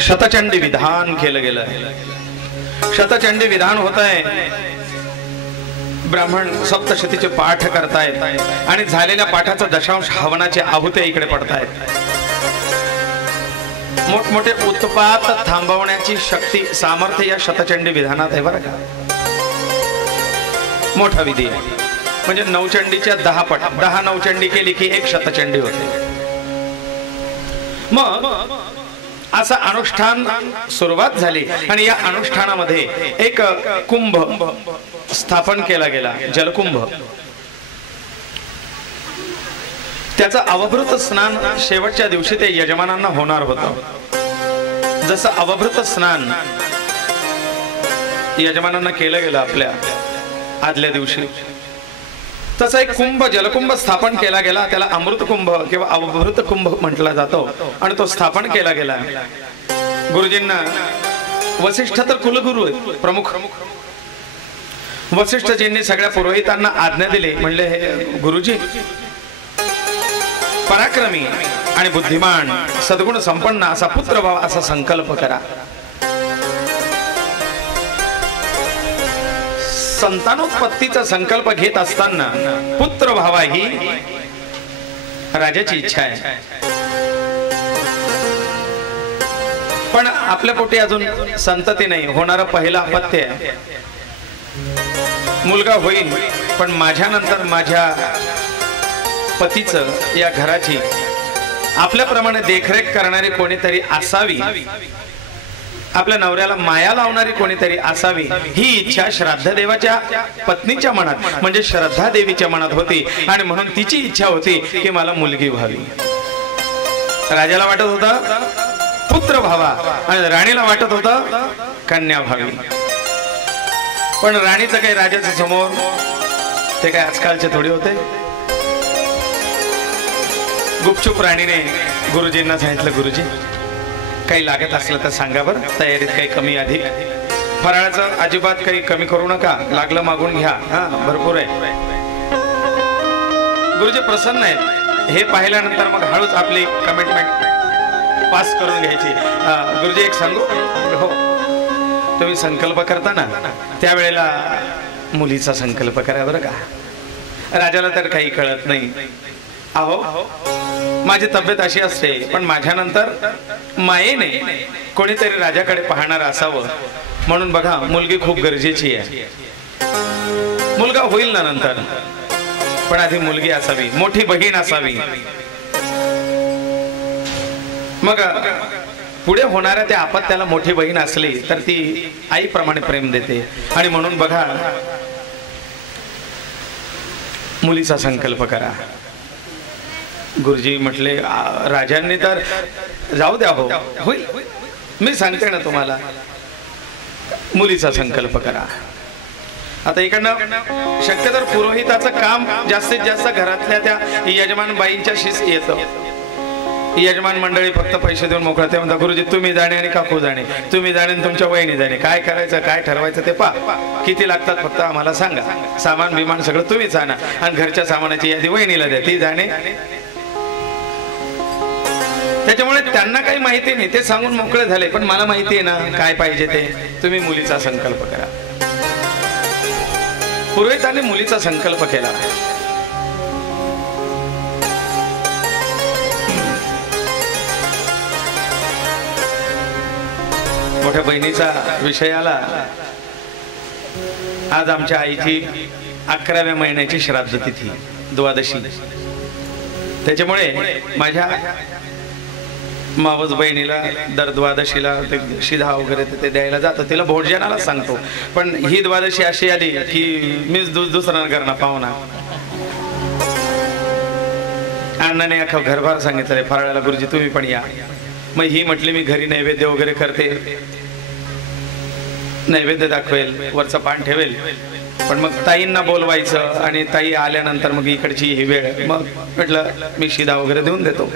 शतचंडी विधान केलं गेलं. शतचंडी विधान होत आहे. ब्राह्मण सप्तशतीचे पाठ करतायत आणि झालेल्या पाठाचा दशांश हवनाचे आहुते इकडे पडतायत. मोठमोठे उत्पात थांबवण्याची शक्ती सामर्थ्य या शतचंडी विधानात आहे बरं का. मोठा विधी आहे. म्हणजे नवचंडीच्या 10 पट, 10 नवचंडी केली की 1 शतचंडी होते. मग असं अनुष्ठान सुरुवात झाली आणि या अनुष्ठानामध्ये एक कुंभ स्थापन केला गेला, जलकुंभ. त्याचं अवभृत स्नान शेवटच्या दिवशी ते यजमानांना होणार होतं. जसं अवभृत स्नान यजमानांना केलं गेलं आपल्या आदल्या दिवशी, तसा एक कुंभ जलकुंभ स्थापन केला गेला. त्याला अमृत कुंभ किंवा अवभृत कुंभ म्हटला जातो आणि तो स्थापन केला गेला. गुरुजींना वसिष्ठ तर कुलगुरु आहेत, प्रमुख. वसिष्ठजींनी सगळ्या पुरोहितांना आज्ञा दिली. म्हणले, हे गुरुजी, पराक्रमी आणि बुद्धिमान सद्गुण संपन्न असा पुत्र व्हावा असा संकल्प करा. संतानोत्पत्तीचा संकल्प घेत असताना पुत्र व्हावा ही राजाची इच्छा आहे. पण आपल्या पोटी अजून संतती नाही. होणारा पहिला अपत्य आहे. मुलगा होईल पण माझ्यानंतर माझ्या पतीचं या घराची आपल्याप्रमाणे देखरेख करणारी कोणीतरी असावी, आपल्या नवऱ्याला माया लावणारी कोणीतरी असावी ही इच्छा श्राद्धदेवाच्या पत्नीच्या मनात म्हणजे श्रद्धा देवीच्या मनात होती. आणि म्हणून तिची इच्छा होती की मला मुलगी व्हावी. राजाला वाटत होता पुत्र व्हावा आणि राणीला वाटत होता कन्या व्हावी. पण राणीचं काही राजाच्या समोर ते काय आजकालचे थोडे होते. गुपचूप राणीने गुरुजींना सांगितलं, गुरुजी काही लागत असलं तर सांगा बरं, तयारीत काही कमी अधिक. फराळाचं अजिबात काही कमी करू नका, लागलं मागून घ्या, हा भरपूर आहे. गुरुजी प्रसन्न आहेत. हे पाहिल्यानंतर मग हळूच आपली कमिटमेंट पास करून घ्यायची. गुरुजी एक सांगू, हो तुम्ही संकल्प करता ना त्यावेळेला मुलीचा संकल्प करा बरं का. राजाला तर काही कळत नाही. अहो माझी तब्येत अशी असते पण माझ्यानंतर मायेने कोणीतरी राजाकडे पाहणार असावं म्हणून बघा मुलगी खूप गरजेची आहे. मुलगा होईल ना नंतर, पण आधी मुलगी असावी, मोठी बहीण असावी. मग पुढे होणाऱ्या त्या आपत्याला मोठी बहीण असली तर ती आईप्रमाणे प्रेम देते. आणि म्हणून बघा मुलीचा संकल्प करा. गुरुजी म्हटले, राजांनी तर जाऊ द्या, हो होईल, मी सांगते ना तुम्हाला, मुलीचा संकल्प करा. आता इकडनं शक्यतर पुरोहिताचं काम जास्तीत जास्त घरातल्या त्या यजमान बाईंच्याशीच येतं. यजमान मंडळी फक्त पैसे देऊन मोकळा. ते म्हणतात, गुरुजी तुम्ही जाणे आणि काकू जाणे, तुम्ही जाणे आणि तुमच्या वहिनी जाणे, काय करायचं काय ठरवायचं ते पहा, किती लागतात फक्त आम्हाला सांगा, सामान विमान सगळं तुम्हीच आणा आणि घरच्या सामानाची यादी वहिनीला द्या, ती जाणे. त्याच्यामुळे त्यांना काही माहिती नाही, ते सांगून मोकळे झाले. पण मला माहिती आहे ना काय पाहिजे ते. तुम्ही मुलीचा संकल्प करा. पुरोहिताने मुलीचा संकल्प केला. मोठ्या बहिणीचा विषय आला. आज आमच्या आईची 11व्या महिन्याची श्राद्ध तिथी, द्वादशी. त्याच्यामुळे माझ्या मावस बहिणीला दर द्वादशीला ते शिधा वगैरे ते द्यायला जातो. तिला भोजनाला सांगतो. पण ही द्वादशी अशी आली की मीच दुसरा करणार पाहुणा. अण्णाने अख्खा घरभार सांगितलं फराळाला, गुरुजी तुम्ही पण या. मग ही म्हटली मी घरी नैवेद्य वगैरे करते, नैवेद्य दाखवेल, वरचं पान ठेवेल. पण मग ताईंना बोलवायचं आणि ताई आल्यानंतर मग इकडची ही वेळ. मग म्हटलं मी शिधा वगैरे देऊन देतो.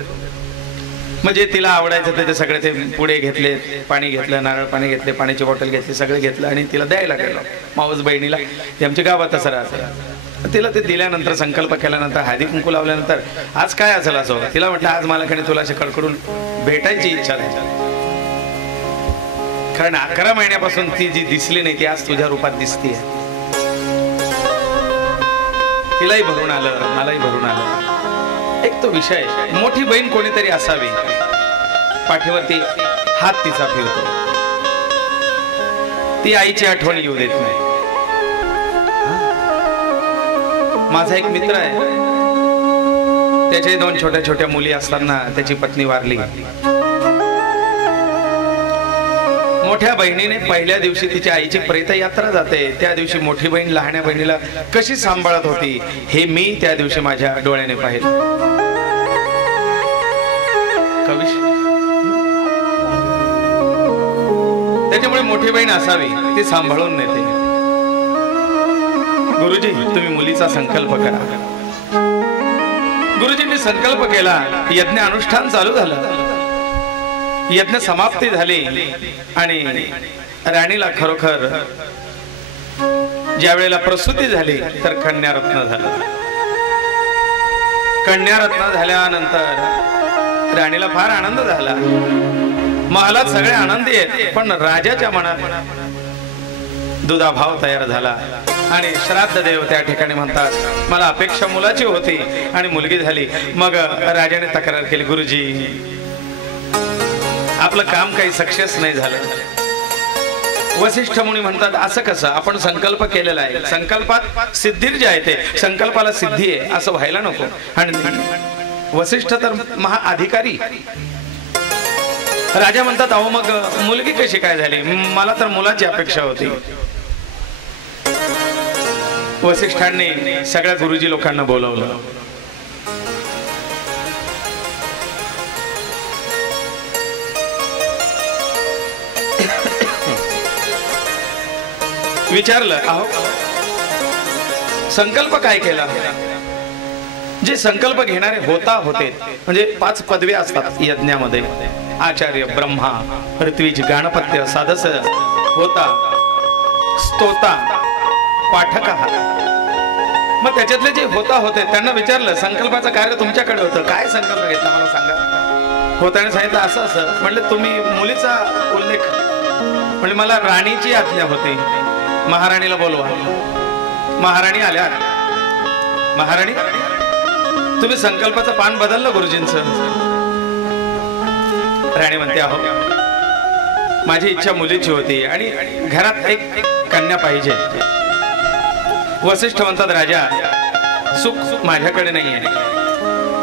म्हणजे तिला आवडायचं त्याचे सगळे ते पुढे घेतले, पाणी घेतलं, नारळ पाणी घेतले, पाण्याची बॉटल घेतली, सगळं घेतलं आणि तिला द्यायला गेलो मावस बहिणीला. ते आमच्या गावात असं राहतं. तिला ते दिल्यानंतर संकल्प केल्यानंतर हळदी कुंकू लावल्यानंतर आज काय असेल असं तिला म्हटलं, आज मला कडे तुला असे कडकडून भेटायची इच्छा नाही. कारण 11 महिन्यापासून ती जी दिसली नाही ती आज तुझ्या रूपात दिसतीये. तिलाही भरून आलं, मलाही भरून आलं. एक तो विषय, मोठी बहीण कोणीतरी असावी, पाठीवरती हात तिचा फिरतो, ती आईची आठवण येऊ देत नाही. माझा एक मित्र आहे, त्याचे 2 छोट्या छोट्या मुली असताना त्याची पत्नी वारली. मोठ्या बहिणीने पहिल्या दिवशी तिच्या आईची प्रेतयात्रा जाते, त्या दिवशी मोठी बहीण लहान्या बहिणीला कशी सांभाळत होती हे मी त्या दिवशी माझ्या डोळ्याने पाहिलं. त्याच्यामुळे मोठी बहीण असावी, ती सांभाळून नेते. गुरुजी तुम्ही मुलीचा संकल्प करा. गुरुजींनी संकल्प केला, यज्ञ अनुष्ठान चालू झालं, यज्ञ समाप्ती झाली आणि राणीला खरोखर ज्या वेळेला प्रसूती झाली तर कन्यारत्न झालं. कन्यारत्न झाल्यानंतर राणीला फार आनंद झाला. महालात सगळे आनंदी आहेत, पण राजाच्या मनात दुधाभाव तयार झाला आणि श्राद्ध देव त्या ठिकाणी म्हणतात मला अपेक्षा मुलाची होती आणि मुलगी झाली. मग राजाने तक्रार केली, गुरुजी आपलं काम काही सक्सेस नाही झालं. वसिष्ठ मुनी म्हणतात असं कसं, आपण संकल्प केलेला आहे, संकल्पात सिद्धीर जे आहे ते संकल्पाला सिद्धी आहे असं व्हायला नको. आणि वसिष्ठ तर महाअधिकारी. राजा म्हणतात अहो मग मुलगी कशी काय झाली, मला तर मुलाची अपेक्षा होती. वसिष्ठांनी सगळ्या गुरुजी लोकांना बोलवलं. विचारलं अहो संकल्प काय केला. जे संकल्प घेणारे होता होते, म्हणजे 5 पदवी असतात यज्ञामध्ये, आचार्य, ब्रह्मा, ऋत्विज, गणपत्य, सदस्य, होता, स्तोता, पाठक. मग त्याच्यातले जे होता होते त्यांना विचारलं संकल्पाचं कार्य तुमच्याकडे होतं, काय संकल्प घेतला मला सांगा. होताने सांगितलं असं असं. म्हणले तुम्ही मुलीचा उल्लेख, म्हणजे मला राणीची आज्ञा होती, महाराणीला बोलवा. महाराणी आल्या. महाराणी तुम्ही संकल्पाचं पान बदललं गुरुजींचं. राणी म्हणते अहो माझी इच्छा मुलीची होती आणि घरात एक कन्या पाहिजे. वसिष्ठ म्हणतात राजा सुख माझ्याकडे नाही आहे,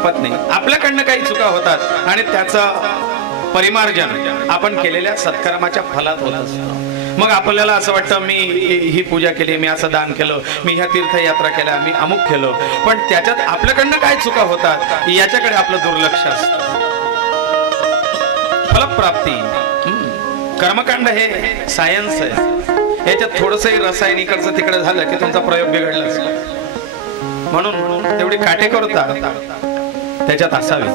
पत्नी आपल्याकडनं काही चुका होतात आणि त्याचं परिमार्जन आपण केलेल्या सत्कर्माच्या फलात होत असतं. मग आपल्याला असं वाटतं मी ही पूजा केली, मी असं दान केलं, मी ह्या तीर्थयात्रा केल्या, मी अमुक केलं, पण त्याच्यात आपल्याकडनं काय चुका होतात याच्याकडे आपलं दुर्लक्ष असतं. फलप्राप्ती, कर्मकांड हे सायन्स आहे, याच्यात थोडंसंही रसायनिकडचं तिकडे झालं की तुमचा प्रयोग बिघडला. म्हणून तेवढी काटेकोरता त्याच्यात असावी.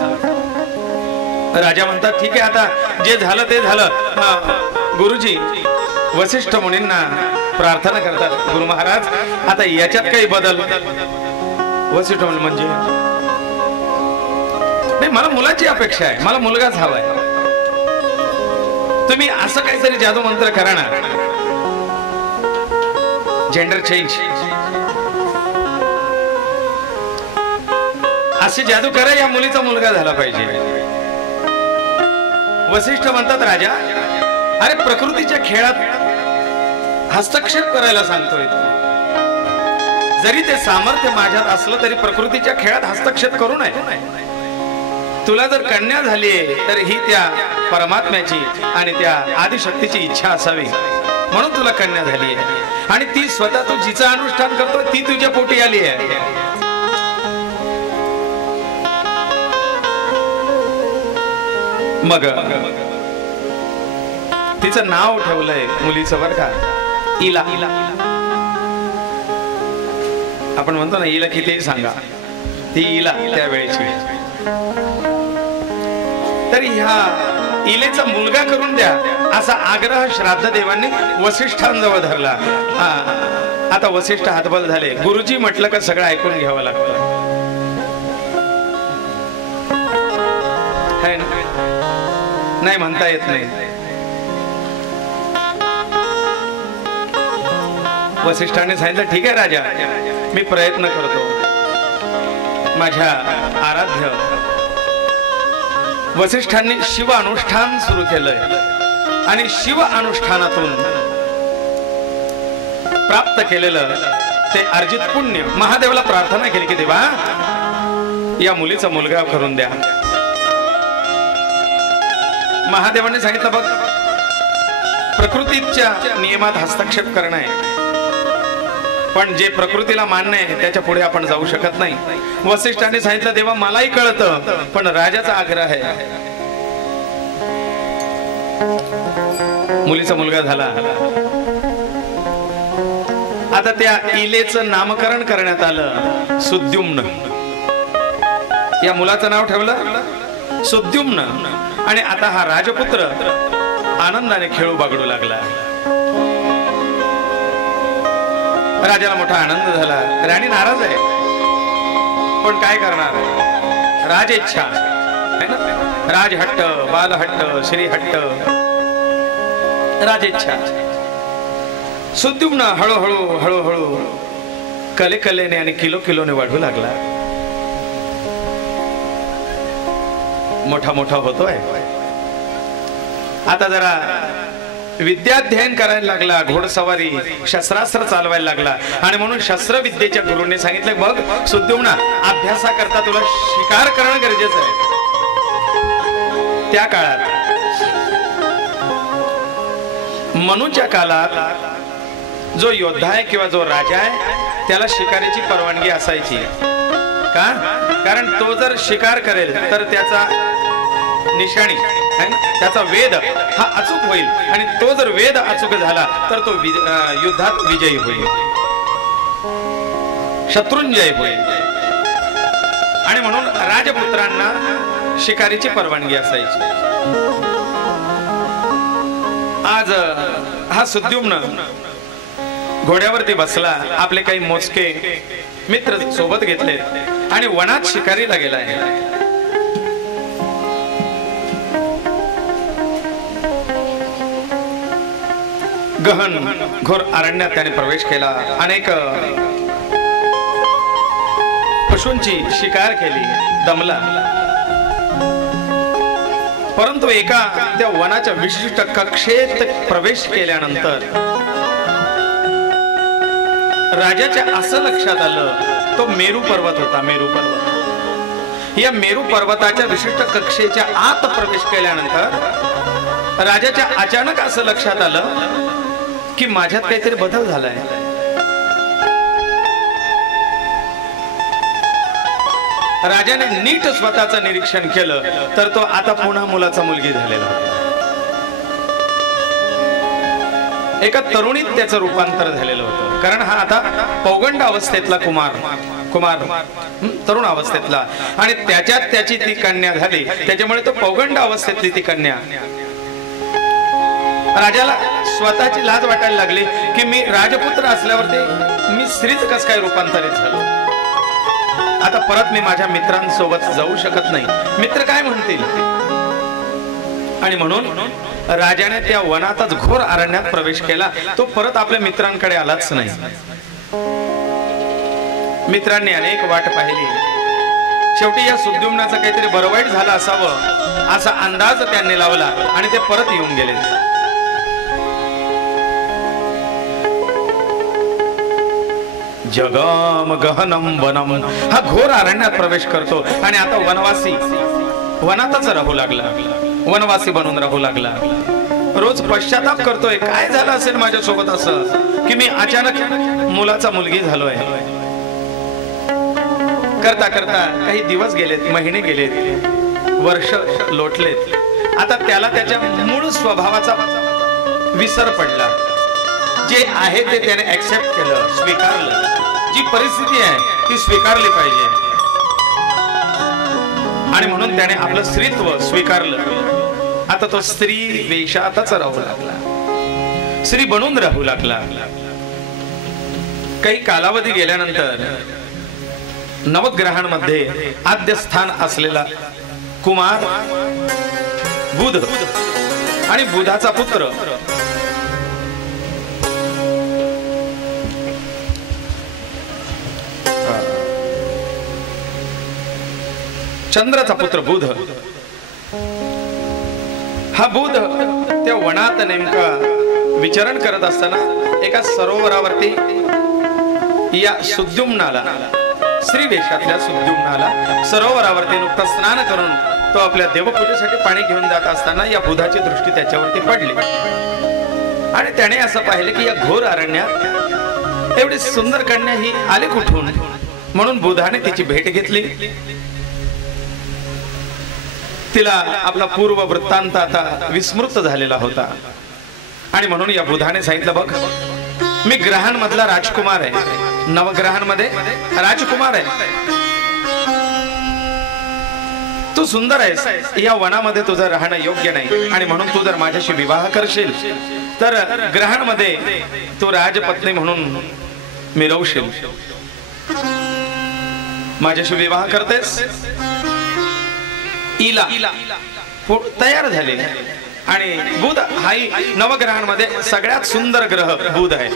राजा म्हणतात ठीक आहे आता जे झालं ते झालं. गुरुजी वसिष्ठ मुनींना प्रार्थना करतात, गुरु महाराज आता याच्यात काही बदल. वसिष्ठ मुनी म्हणजे नाही मला मुलाची अपेक्षा आहे, मला मुलगाच हवाय. तुम्ही असं काहीतरी जादू मंत्र करा ना, जेंडर चेंज असे जादू करा, या मुलीचा मुलगा झाला पाहिजे. वसिष्ठ म्हणतात राजा अरे प्रकृतीच्या खेळात हस्तक्षेप करायला सांगतोय, जरी ते सामर्थ्य माझ्यात असलं तरी प्रकृतीच्या खेळात हस्तक्षेप करू नये. तुला जर कन्या झाली तर ही त्या परमात्म्याची आणि त्या आदिशक्तीची इच्छा असावी, म्हणून तुला कन्या झाली आहे आणि ती स्वतः तू जिचं अनुष्ठान करतोय ती तुझ्या पोटी आली आहे. मग तिचं नाव ठेवलंय मुलीचं बरं का, इला. आपण म्हणतो ना इला कितीही सांगा, ती इला त्यावेळेची. तरी ह्या इलेचा मुलगा करून द्या असा आग्रह श्राद्ध देवांनी वसिष्ठांजवळ धरला. आता वसिष्ठ हातबल झाले. गुरुजी म्हटलं का सगळं ऐकून घ्यावं लागतं, है ना? नाही म्हणता येत नाही. वसिष्ठाने सांगितलं ठीक आहे राजा, मी प्रयत्न करतो. माझ्या आराध्य वसिष्ठांनी शिव अनुष्ठान सुरू केलंय आणि शिव अनुष्ठानातून प्राप्त केलेलं ते अर्जित पुण्य महादेवाला प्रार्थना केली की देवा या मुलीचा मुलगा करून द्या. महादेवाने सांगितलं बघ, प्रकृतीच्या नियमात हस्तक्षेप करणं आहे, पण जे प्रकृतीला मान्य आहे त्याच्या पुढे आपण जाऊ शकत नाही. वसिष्ठाने सांगितलं देवा मलाही कळतं, पण राजाचा आग्रह आहे. मुलीचा मुलगा झाला. आता त्या इलेचं नामकरण करण्यात आलं सुद्युम्न. या मुलाचं नाव ठेवलं सुद्युम्न. आणि आता हा राजपुत्र आनंदाने खेळू बागडू लागला. राजाला मोठा आनंद झाला. राणी नाराज आहे, पण काय करणार, राज इच्छा है ना. राजहट्ट, बालहट्ट, श्रीहट्ट, राज इच्छा. सुद्युम्न हळूहळू हळूहळू कलेकलेने आणि किलो किलोने वाढू लागला. मोठा मोठा होतोय. आता जरा विद्याध्ययन करायला लागला, घोडसवारी शस्त्रास्त्र चालवायला लागला. आणि म्हणून शस्त्रविद्येच्या गुरूंनी सांगितलं बघ सुद्युम्न, अभ्यासाकरता तुला शिकार करणं गरजेचं आहे. त्या काळात मनुच्या काळात जो योद्धा आहे किंवा जो राजा आहे त्याला शिकारीची परवानगी असायची. का? कारण तो जर शिकार करेल तर त्याचा निशाणी त्याचा वेद हा अचूक होईल, आणि तो जर वेद अचूक झाला तर तो युद्धात विजयी होईल, शत्रुंजय होईल. आणि म्हणून राजपुत्रांना शिकारीची परवानगी असायची. आज हा सुद्युम्न घोड्यावरती बसला, आपले काही मोजके मित्र सोबत घेतले आणि वनात शिकारीला गेला आहे. गहन घोर अरण्यात त्याने प्रवेश केला. अनेक पशूंची शिकार केली, दमला. परंतु एका त्या वनाच्या विशिष्ट कक्षेत प्रवेश केल्यानंतर राजाच्या असं लक्षात आलं तो मेरू पर्वत होता. मेरू पर्वत. या मेरू पर्वताच्या विशिष्ट कक्षेच्या आत प्रवेश केल्यानंतर राजाच्या अचानक असं लक्षात आलं की माझ्यात काहीतरी बदल झालाय. राजाने नीट स्वतःचं निरीक्षण केलं तर तो आता पुन्हा मुलाचा मुलगी झालेला होता. एका तरुणीत त्याचं रूपांतर झालेलं होतं. कारण हा आता पौगंड अवस्थेतला कुमार तरुण अवस्थेतला, आणि त्याच्यात त्याची ती कन्या झाली. त्याच्यामुळे तो पौगंड अवस्थेतली ती कन्या. राजाला स्वतःची लाज वाटायला लागली की मी राजपुत्र असल्यावरती मी स्त्रीच कस काय रूपांतरित झालो. आता परत मी माझ्या मित्रांसोबत जाऊ शकत नाही, मित्र काय म्हणतील. आणि म्हणून राजाने त्या वनातच घोर अरण्यात प्रवेश केला. तो परत आपल्या मित्रांकडे आलाच नाही. मित्रांनी अनेक वाट पाहिली. शेवटी या सुद्युम्नाचं काहीतरी बरं वाईट झालं असावं असा अंदाज त्यांनी लावला आणि ते परत येऊन गेले. जगम गहनम वनम, हा घोर अरण्यात प्रवेश करतो आणि आता वनवासी वनातच राहू लागला, वनवासी बनून राहू लागला. रोज पश्चाताप करतोय, काय झालं असेल माझ्या सोबत असं की मी अचानक मुलाचा मुलगी झालोय. करता करता काही दिवस गेलेत, महिने गेलेत, वर्ष लोटलेत. आता त्याला त्याच्या मूळ स्वभावाचा विसर पडला. जे आहे ते त्याने ऍक्सेप्ट केलं, स्वीकारलं. जी परिस्थिती आहे ती स्वीकारली पाहिजे. आणि म्हणून त्याने आपलं स्त्रीत्व स्वीकारलं. आता तो स्त्री वेशातच राहू लागला, स्त्री बनून राहू लागला. काही कालावधी गेल्यानंतर नवग्रहांमध्ये आद्य स्थान असलेला कुमार बुध आणि बुधाचा पुत्र चंद्राचा पुत्र बुध, हा बुध त्या वनात नेमका विचरण करत असताना एका सरोवरावरती या सुद्युम्नाला, श्री वेशातल्या सुद्युम्नाला सरोवरावरती नुकता स्नान करून तो आपल्या देवपूजेसाठी पाणी घेऊन जात असताना या बुधाची दृष्टी त्याच्यावरती पडली आणि त्याने असं पाहिलं की या घोर अरण्यात एवढी सुंदर कन्या ही आली कुठून, म्हणून बुधाने तिची भेट घेतली. तिला आपला पूर्व वृत्तांत आता विस्मृत झालेला होता आणि म्हणून या बुधाने सांगितलं, बघ मी ग्रहांमधला राजकुमार आहे, नवग्रहांमध्ये राजकुमार आहे, तू सुंदर आहेस, या वनामध्ये तुझं राहणं योग्य नाही आणि म्हणून तू जर माझ्याशी विवाह करशील तर ग्रहांमध्ये तू राजपत्नी म्हणून मिरवशील. माझ्याशी विवाह करतेस. इला तयार झाले आणि बुध हाही नवग्रहांमध्ये सगळ्यात सुंदर ग्रह बुध आहे.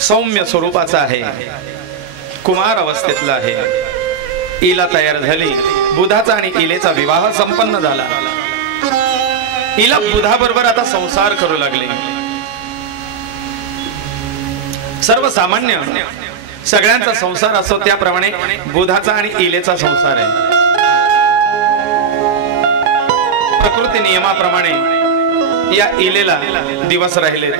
सौम्य स्वरूपाचा आहे, कुमार अवस्थेतला आहे. इला तयार झाली. बुधाचा आणि इलेचा विवाह संपन्न झाला. इला बुधाबरोबर आता संसार करू लागले. सर्वसामान्य सगळ्यांचा संसार असो त्याप्रमाणे बुधाचा आणि इलेचा संसार आहे. प्रकृती नियमाप्रमाणे या इलेला दिवस राहिले.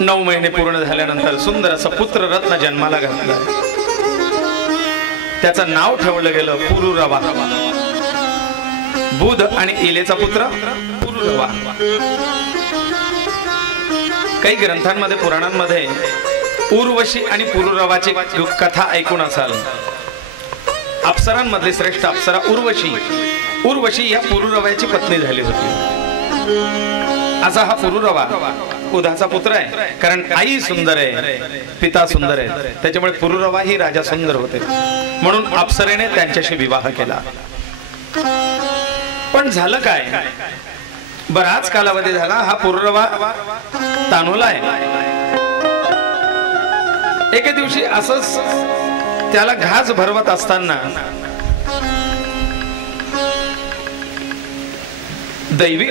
9 महिने पूर्ण झाल्यानंतर सुंदर असं पुत्र रत्न जन्माला घातलं. त्याचं नाव ठेवलं गेलं पुरुरवा. बुध आणि इलेचा पुत्र पुरुरवा. काही ग्रंथांमध्ये, पुराणांमध्ये उर्वशी आणि पुरुरवाची कथा ऐकून असाल. अप्सरांमधली श्रेष्ठ अप्सरा उर्वशी, उर्वशी या पुरुरवाची पत्नी झाली होती. असा हा पुरुरवा बुधाचा पुत्र आहे, कारण आई सुंदर आहे, पिता सुंदर आहे, त्याच्यामुळे पुरुरवा ही राजा सुंदर होते, म्हणून अप्सरेने त्यांच्याशी विवाह केला. पण झालं काय, बराच कालावधी झाला हा पुरुरवा तानुलाय. एके दिवशी असंच त्याला घास भरवत असताना दैवी,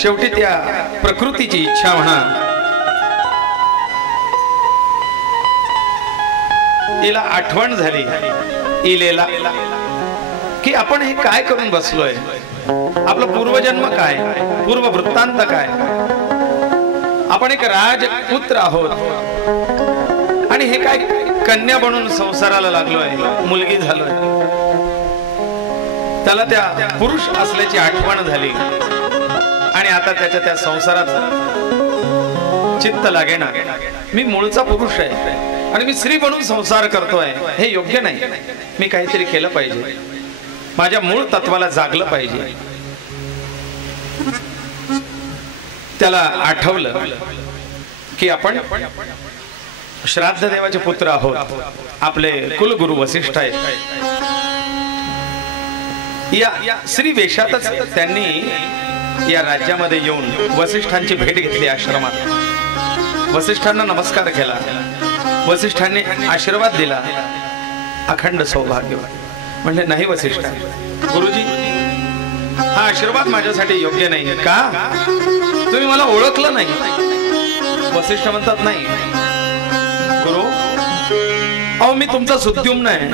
शेवटी त्या प्रकृतीची इच्छा म्हणा, तिला आठवण झाली इलेला की आपण हे काय करून बसलोय, आपला पूर्वजन्म काय, पूर्व वृत्तांत काय, आपण एक राजपुत्र आहोत आणि हे काय कन्या बनून संसाराला लागलोय, मुलगी झालोय. त्याला त्या पुरुष असल्याची आठवण झाली आणि आता त्या संसारात चित्त लागेना. मी मूळचा पुरुष आहे आणि मी स्त्री बनून संसार करतोय, हे योग्य नाही. मी काहीतरी केलं पाहिजे, माझ्या मूळ तत्वाला जागलं पाहिजे. त्याला आठवलं की आपण श्राद्ध देवाचे पुत्र आहोत, आपले कुलगुरु वसिष्ठ आहेत. या श्री वेशातच त्यांनी या राज्यामध्ये येऊन वसिष्ठांची भेट घेतली. आश्रमात वसिष्ठांना नमस्कार केला. वसिष्ठांनी आशीर्वाद दिला, अखंड सौभाग्य. म्हणजे नाही वसिष्ठ, गुरुजी हा आशीर्वाद माझ्यासाठी योग्य नाही. का, तुम्ही मला ओळखलं नाही. वसिष्ठ म्हणतात, नाही गुरु, अहो मी तुमचा सुद्युम्न आहे.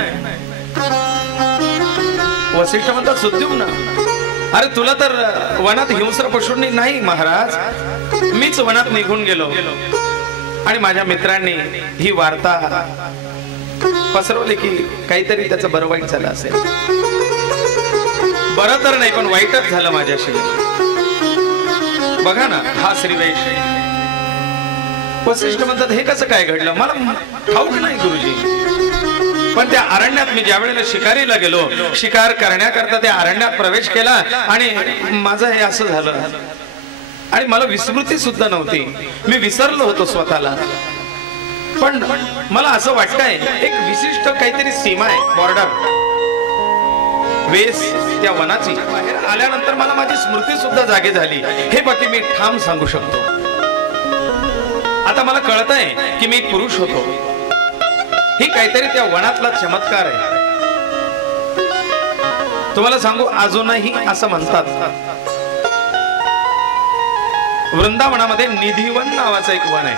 वसिष्ठ म्हणतात, सुद्युम्न? अरे तुला तर वनात हिंस्र पशूंनी नाही महाराज, मीच वनात निघून गेलो आणि माझ्या मित्रांनी ही वार्ता पसरवली की काहीतरी त्याचं बरं वाईट झालं असेल. बरं तर नाही पण वाईटच झालं माझ्याशी. बघा ना हा श्रीवेश. वसिष्ठ म्हणतात, हे कसं काय घडलं, मला ठाऊक नाही गुरुजी. पण त्या अरण्यात मी ज्या वेळेला शिकारीला गेलो, शिकार करण्याकरता त्या अरण्यात प्रवेश केला आणि माझं हे असं झालं आणि मला विस्मृती सुद्धा नव्हती. मी विसरलो होतो स्वतःला. पण मला असं वाटतंय एक विशिष्ट काहीतरी सीमा आहे, बॉर्डर. वेस त्या वनाची बाहेर आल्यानंतर मला माझी स्मृती सुद्धा जागी झाली, हे बाकी मी ठाम सांगू शकतो. आता मला कळतंय की मी एक पुरुष होतो. ही काहीतरी त्या वनातला चमत्कार आहे. तुम्हाला सांगू, अजूनही असं म्हणतात, वृंदावनामध्ये निधिवन नावाचं एक वन आहे.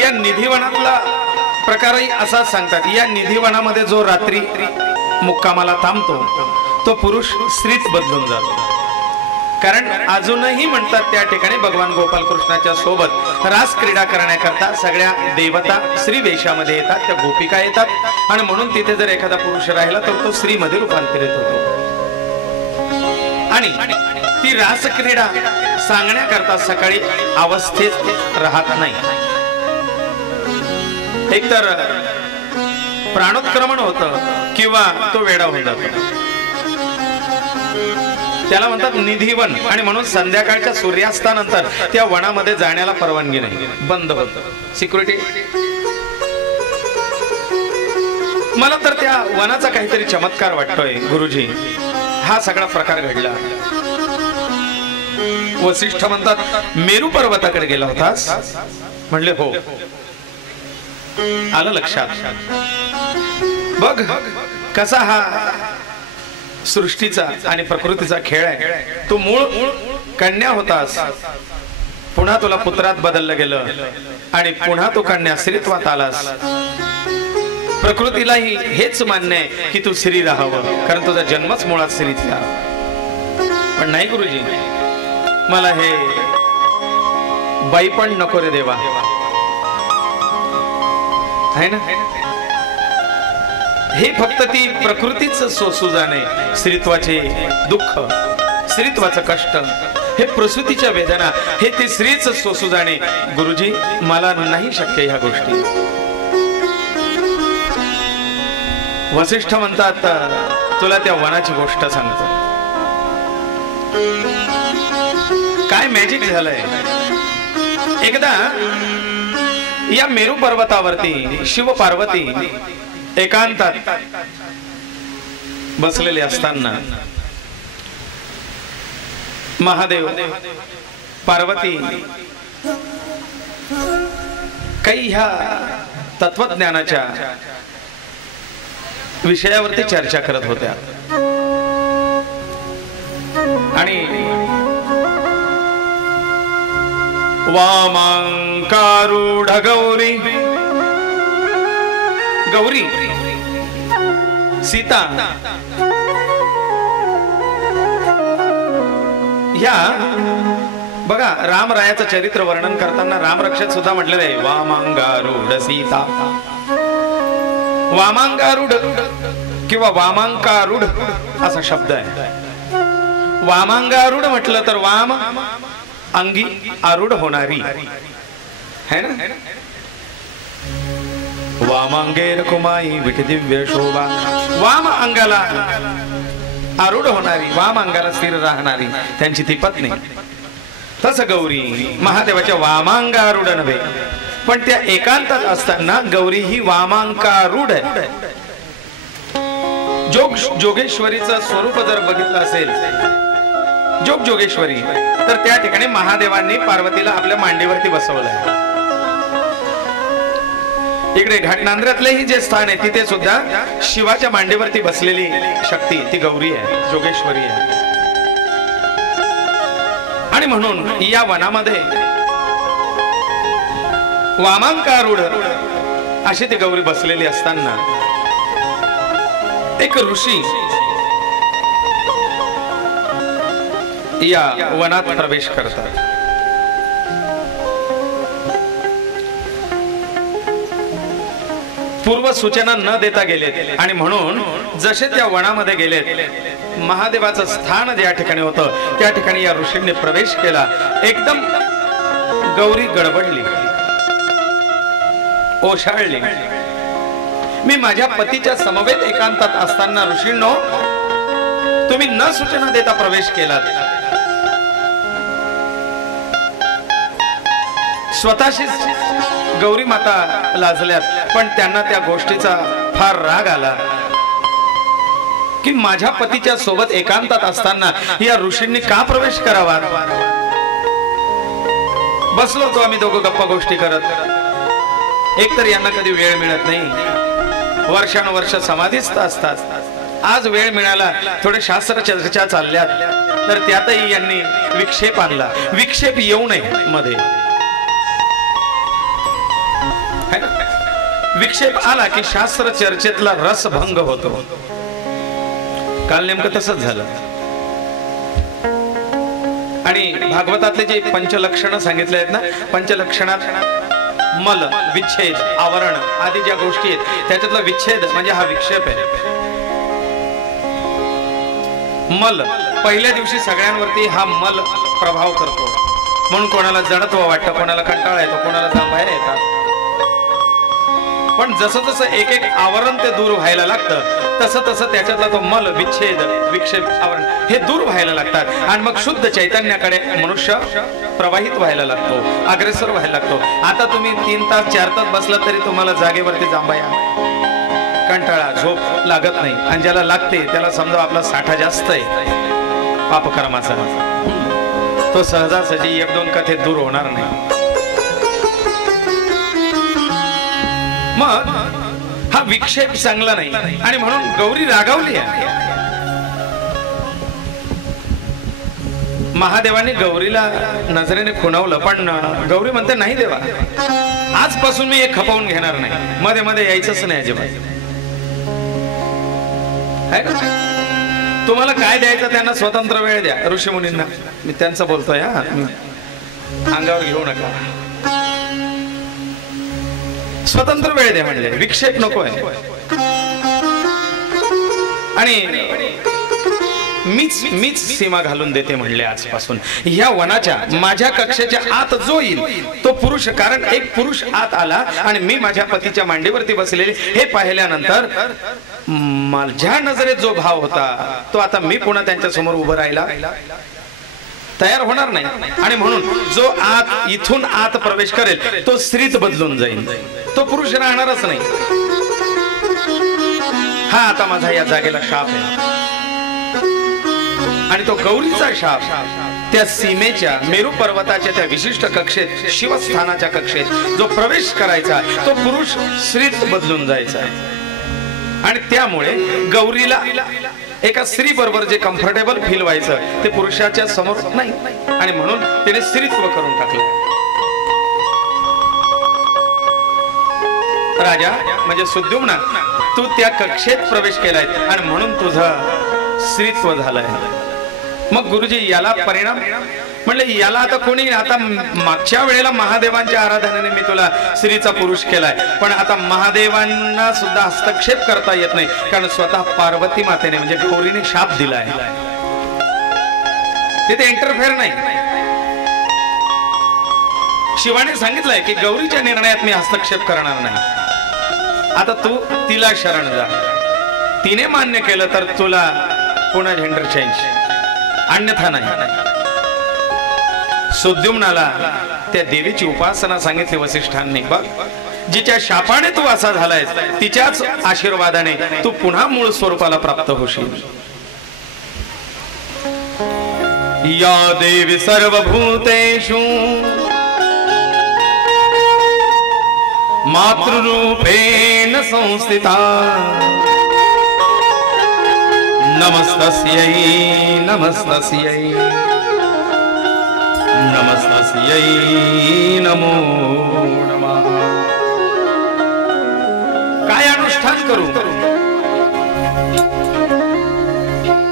या निधिवनातला प्रकारही असाच सांगतात. या निधिवनामध्ये जो रात्री मुक्कामाला थांबतो तो पुरुष स्त्रीत बदलून जातो. कारण अजूनही म्हणतात त्या ठिकाणी भगवान गोपाल कृष्णाच्या सोबत रास क्रीडा करण्याकरता सगळ्या देवता स्त्री वेशामध्ये येतात, त्या गोपिका येतात, आणि म्हणून तिथे जर एखादा पुरुष राहिला तर तो स्त्रीमध्ये रूपांतरित होतो. आणि ती रास क्रीडा सांगण्याकरता सकाळी अवस्थेत राहत नाही. एकतर प्राणोत्क्रमण होतं किंवा तो वेडा होऊन जातो. त्याला म्हणतात निधिवन. आणि म्हणून संध्याकाळच्या सूर्यास्तानंतर त्या वनामध्ये जाण्याला परवानगी नाही, बंद होतं, सिक्युरिटी. मला तर त्या वनाचा काहीतरी चमत्कार वाटतोय गुरुजी. हा सगळा प्रकार घडला. वसिष्ठ म्हणतात, मेरू पर्वताकडे गेला होतास? म्हणले हो. आलं लक्षात. बघ कसा हा सृष्टीचा आणि प्रकृतीचा खेळ आहे. तू मूळ कन्या होतास, पुन्हा तुला पुत्रात बदललं गेलं, आणि पुन्हा तू कन्या स्त्रीत्वात आलास. प्रकृतीलाही हेच मान्य आहे की तू स्त्री राहावं, कारण तुझा जन्मच मुळात स्त्रीचा. पण नाही गुरुजी, मला हे बाईपण नको रे देवा, है ना. हे फक्त ती प्रकृतीच सोसू जाणे, स्त्रीत्वाचे दुःख, स्त्रीत्वाचं कष्ट, हे प्रसूतीच्या वेदना, हे ती स्त्रीच सोसू जाणे. गुरुजी, मला नाही शक्य ह्या गोष्टी. वसिष्ठ म्हणतात, तुला त्या वनाची गोष्ट सांगतो. काय मॅजिक झालंय. एकदा या मेरू पर्वतावरती शिव पार्वती एकांतात बसलेले असताना महादेव पार्वती काही ह्या तत्वज्ञानाच्या विषयावरती चर्चा करत होत्या. आणि वामांकारूढ गौरी, गौरी सीता ह्या बघा, रामरायाचं चरित्र वर्णन करताना रामरक्षक सुद्धा म्हटलेलं आहे, वामांगारूढ सीता. वामांगारूढ किंवा वामांकारूढ असा शब्द आहे. वामांगारूढ म्हटलं तर वाम अंगी आरूढ होणारी है ना. वामांगेर कुमाई विठ दिव्य शोभा. वाम अंगाला आरूढ होणारी, वाम अंगाला स्थिर राहणारी त्यांची ती पत्नी. तसं गौरी महादेवाच्या वामांगारूढ नव्हे, पण त्या एकांतात असताना गौरी ही वामांकारूढ आहे. जोगेश्वरीचं स्वरूप जर बघितलं असेल, जोगेश्वरी, तर त्या ठिकाणी महादेवांनी पार्वतीला आपल्या मांडीवरती बसवलंय. इकडे घाटनांद्र्यातलेही जे स्थान आहे तिथे सुद्धा शिवाच्या मांडीवरती बसलेली शक्ती ती गौरी आहे, जोगेश्वरी आहे. आणि म्हणून या वनामध्ये वामांकारूढ अशी ती गौरी बसलेली असताना एक ऋषी या वनात प्रवेश करतात. पूर्व सूचना न देता गेलेत, आणि म्हणून जसे त्या वनामध्ये गेलेत, महादेवाचं स्थान ज्या ठिकाणी होतं त्या ठिकाणी या ऋषींनी प्रवेश केला. एकदम गौरी गडबडली, ओशाळली. मी माझ्या पतीच्या समवेत एकांतात असताना ऋषींनो, तुम्ही न सूचना देता प्रवेश केलात. स्वतःशी गौरी माता लाजल्यात, पण त्यांना त्या गोष्टीचा फार राग आला की माझ्या पतीच्या सोबत एकांतात असताना या ऋषींनी का प्रवेश करावा? बसलो होतो आम्ही दोघं गप्पा गोष्टी करत। एकतर यांना कधी वेळ मिळत नाही, वर्षानुवर्ष समाधीस्थ असतात। आज वेळ मिळाला, थोडे शास्त्र चर्चा चालल्यात, तर त्यातही यांनी विक्षेप आणला। विक्षेप येऊ नये मध्ये, विक्षेप आला की शास्त्र चर्चेतला रसभंग होतो। काल नेमकं तसंच झालं। आणि भागवतातले जे पंचलक्षण सांगितले आहेत ना, पंचलक्षणात मल, विच्छेद, आवरण आदी ज्या गोष्टी आहेत त्याच्यातला विच्छेद म्हणजे हा विक्षेप आहे। मल पहिल्या दिवशी सगळ्यांवरती हा मल प्रभाव करतो, म्हणून कोणाला जडत्व वाटतं, कोणाला कंटाळा येतो, कोणाला जांभया येतात। पण जसं जसं एक एक आवरण ते दूर व्हायला लागतं तसं तसं त्याच्यातला तो मल, विच्छेद, विक्षेप, आवरण हे दूर व्हायला लागतात आणि मग शुद्ध चैतन्याकडे मनुष्य प्रवाहित व्हायला लागतो, अग्रेसर व्हायला लागतो। आता तुम्ही 3 तास 4 तास बसलात तरी तुम्हाला जागेवरती जांभया, कंटाळा, झोप लागत नाही, आणि ज्याला लागते त्याला समजा आपला साठा जास्त आहे पापकर्माचा, तो सहजासहजी 1-2 कथेत दूर होणार नाही। मग हा विक्षेप चांगला नाही आणि म्हणून गौरी रागावली आहे। महादेवाने गौरीला नजरेने खुणवलं, पण गौरी म्हणते नाही देवा, आजपासून मी एक खपवून घेणार नाही, मध्ये मध्ये यायचंच नाही अजिबात। तुम्हाला काय द्यायचं त्यांना स्वतंत्र वेळ द्या, ऋषी मुनींना, मी त्यांचं बोलतोय हा, अंगावर घेऊ नका, स्वतंत्र वेळ द्या म्हणजे, विक्षेप नको आहे। आणि मीच सीमा घालून देते म्हणले, आजपासून ह्या वनाच्या माझ्या कक्षेच्या आत जो येईल तो पुरुष, कारण एक पुरुष आत आला आणि मी माझ्या पतीच्या मांडीवरती बसलेले हे पाहिल्यानंतर माझ्या नजरेत जो भाव होता तो आता मी पुन्हा त्यांच्या समोर उभं राहिला तयार होणार नाही। आणि म्हणून जो आत इथून आत प्रवेश करेल तो स्त्रीत बदलून जाईल, तो पुरुष राहणारच नाही। हा आता माझा या जागेला शाप आहे, आणि तो गौरीचा शाप त्या सीमेच्या मेरू पर्वताच्या त्या विशिष्ट कक्षेत, शिवस्थानाच्या कक्षेत जो प्रवेश करायचा तो पुरुष स्त्रीत बदलून जायचा आहे। आणि त्यामुळे गौरीला एका स्त्री बरोबर जे कम्फर्टेबल फील व्हायचं ते पुरुषाच्या समोर नाही, आणि म्हणून तिने स्त्रीत्व करून टाकलं। राजा म्हणजे सुद्युम्ना, तू त्या कक्षेत प्रवेश केलाय आणि म्हणून तुझं स्त्रीत्व झालंय। मग गुरुजी याला परिणाम म्हणले, याला आता कोणी, आता मागच्या वेळेला महादेवांच्या आराधनेने मी तुला स्त्रीचा पुरुष केलाय, पण आता महादेवांना सुद्धा हस्तक्षेप करता येत नाही, कारण स्वतः पार्वती मातेने म्हणजे गौरीने शाप दिलाय, तिथे इंटरफेअर नाही। शिवाने सांगितलंय की गौरीच्या निर्णयात मी हस्तक्षेप करणार नाही, आता तू तिला शरण जा, तिने मान्य केलं तर तुला पुन्हा जेंडर चेंज, अन्यथा नाही। सुद्युम्नाला त्या देवीची उपासना सांगितली वसिष्ठांनी, बघ जिच्या शापाने तू असा झालायस तिच्याच आशीर्वादाने तू पुन्हा मूळ स्वरूपाला प्राप्त होशील। या देवी सर्वभूतेषु मातृरूपेण संस्थिता, नमस्तस्यै नमस्तस्यै नमस्तस्यै नमो नमः। काय अनुष्ठान करू?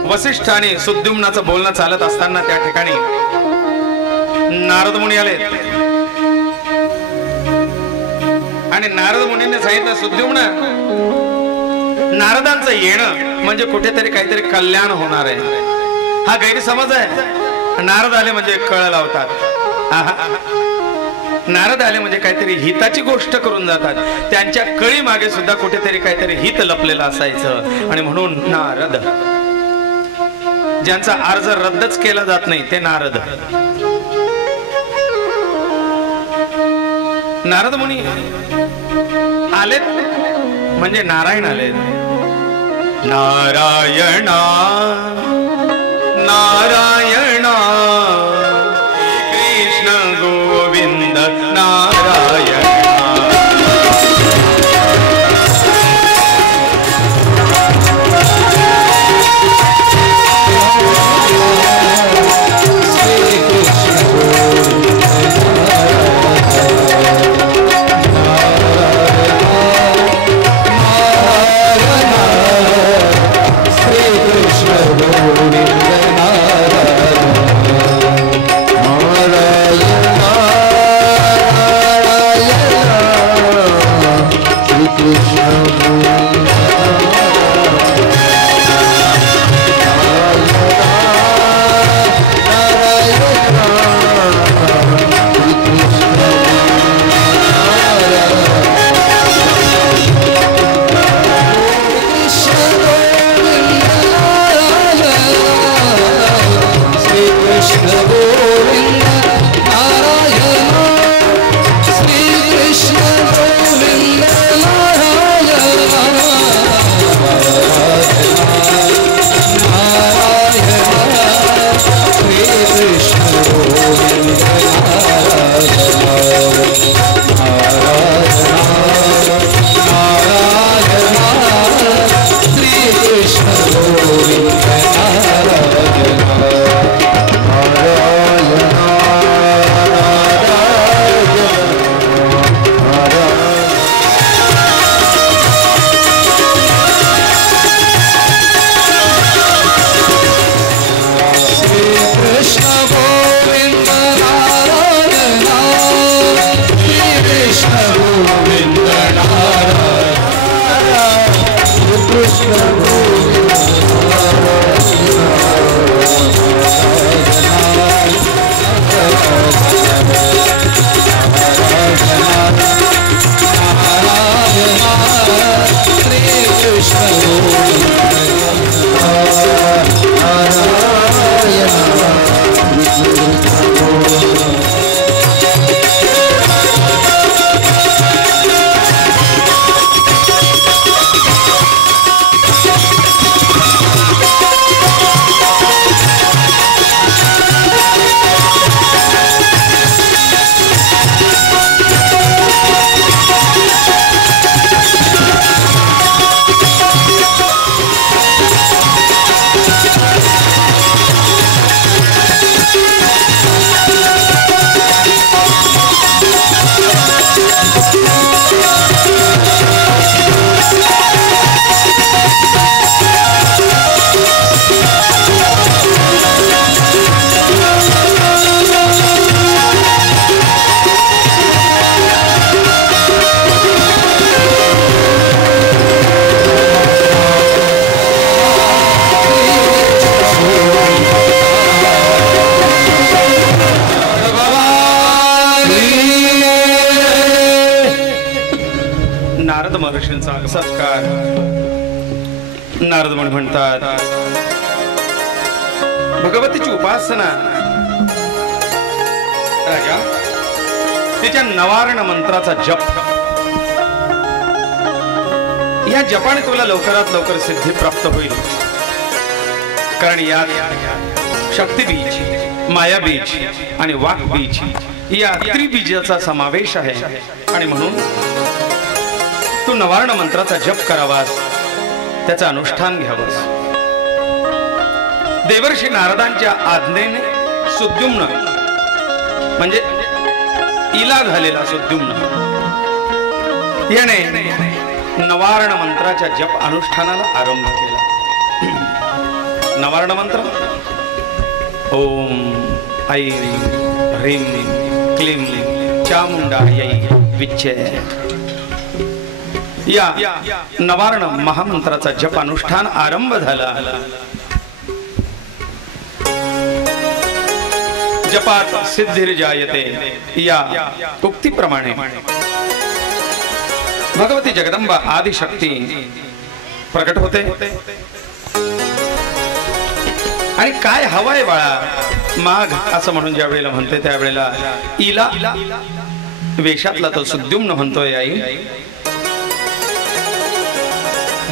वसिष्ठ आणि सुद्युम्नाचं बोलणं चालत असताना त्या ठिकाणी नारद मुनी आले, आणि नारद मुनींनी सांगितलं, सुद्युम्ना, नारदांचं येणं म्हणजे कुठेतरी काहीतरी कल्याण होणार आहे, हा गैरसमज आहे। नारद आले म्हणजे कळ लावतात, नारद आले म्हणजे काहीतरी हिताची गोष्ट करून जातात, त्यांच्या कळी मागे सुद्धा कुठेतरी काहीतरी हित लपलेलं असायचं, आणि म्हणून नारद, ज्यांचा अर्ज रद्दच केला जात नाही ते नारद। नारद मुनी आलेत म्हणजे नारायण आलेत, नारायणा नारायणा कृष्ण गोविंद नारायण सत्कार नारद मुनी म्हणतात भगवतीची उपासना राजा तिच्या नवारण मंत्राचा जप या जपाने तुला लवकरात लवकर सिद्धी प्राप्त होईल कारण यात शक्ती बीज माया बीज आणि वाक बीज या त्रिबीजाचा समावेश आहे आणि म्हणून तू नवार्ण मंत्राचा जप करावास त्याचा अनुष्ठान घ्यावस देवर्षी नारदांच्या आज्ञेने सुद्युम्न म्हणजे इला झालेला सुद्युम्न याने नवार्ण मंत्राच्या जप अनुष्ठानाला आरंभ केला नवार्ण मंत्र ओम ऐं ह्रीं क्लीं चामुंडायै विच्चे या नवार्ण महामंत्राचा जप अनुष्ठान आरंभ झाला जपात सिद्धिर्जायते या उक्तीप्रमाणे भगवती जगदंबा आदिशक्ती प्रकट होते आणि काय हवाय बाळा माघ असं म्हणून ज्या वेळेला म्हणते त्यावेळेला इला वेशातला तो सुद्युम्न म्हणतोय आई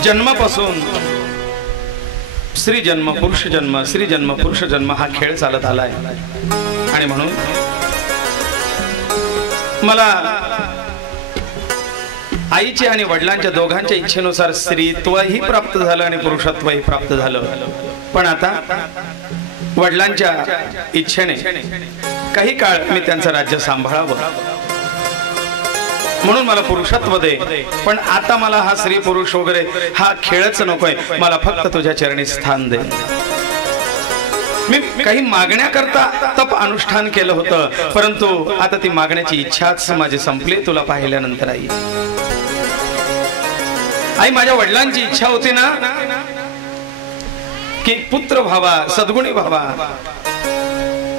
जन्मापासून स्त्री जन्म पुरुष जन्म, स्त्री जन्म पुरुष जन्म हा खेळ चालत आलाय. आणि म्हणून मला आईच्या आणि वडिलांच्या दोघांच्या इच्छेनुसार स्त्रीत्वही प्राप्त झालं आणि पुरुषत्वही प्राप्त झालं. पण आता वडिलांच्या इच्छेने काही काळ मी त्यांचं राज्य सांभाळावं म्हणून मला पुरुषत्व दे. पण आता मला हा स्त्री पुरुष वगैरे हा खेळच नकोय. मला फक्त तुझ्या चरणी स्थान दे. मी काही मागण्याकरता तप अनुष्ठान केलं होतं, परंतु आता ती मागण्याची इच्छाच माझी संपली तुला पाहिल्यानंतर. आई माझ्या वडिलांची इच्छा होती ना की पुत्र व्हावा, सद्गुणी व्हावा,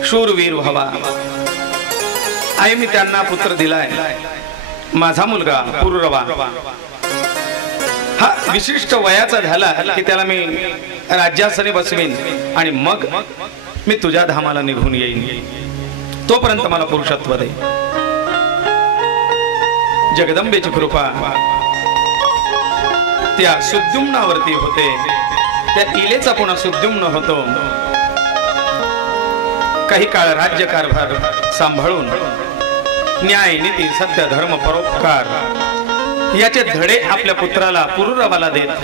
शूरवीर व्हावा. आई मी त्यांना पुत्र दिलाय. माझा मुलगा पुरुरवा हा विशिष्ट वयाचा झाला की त्याला मी राज्यासनी बसवीन आणि मग मी तुझ्या धामाला निघून येईन. तोपर्यंत मला पुरुषत्व दे. जगदंबेची कृपा त्या सुद्युम्नावरती होते. त्या इलेचा पुन्हा सुद्युम्न होतो. काही काळ राज्यकारभार सांभाळून न्याय नीती सत्य धर्म परोपकार याचे धडे आपल्या पुत्राला पुरुरवाला देत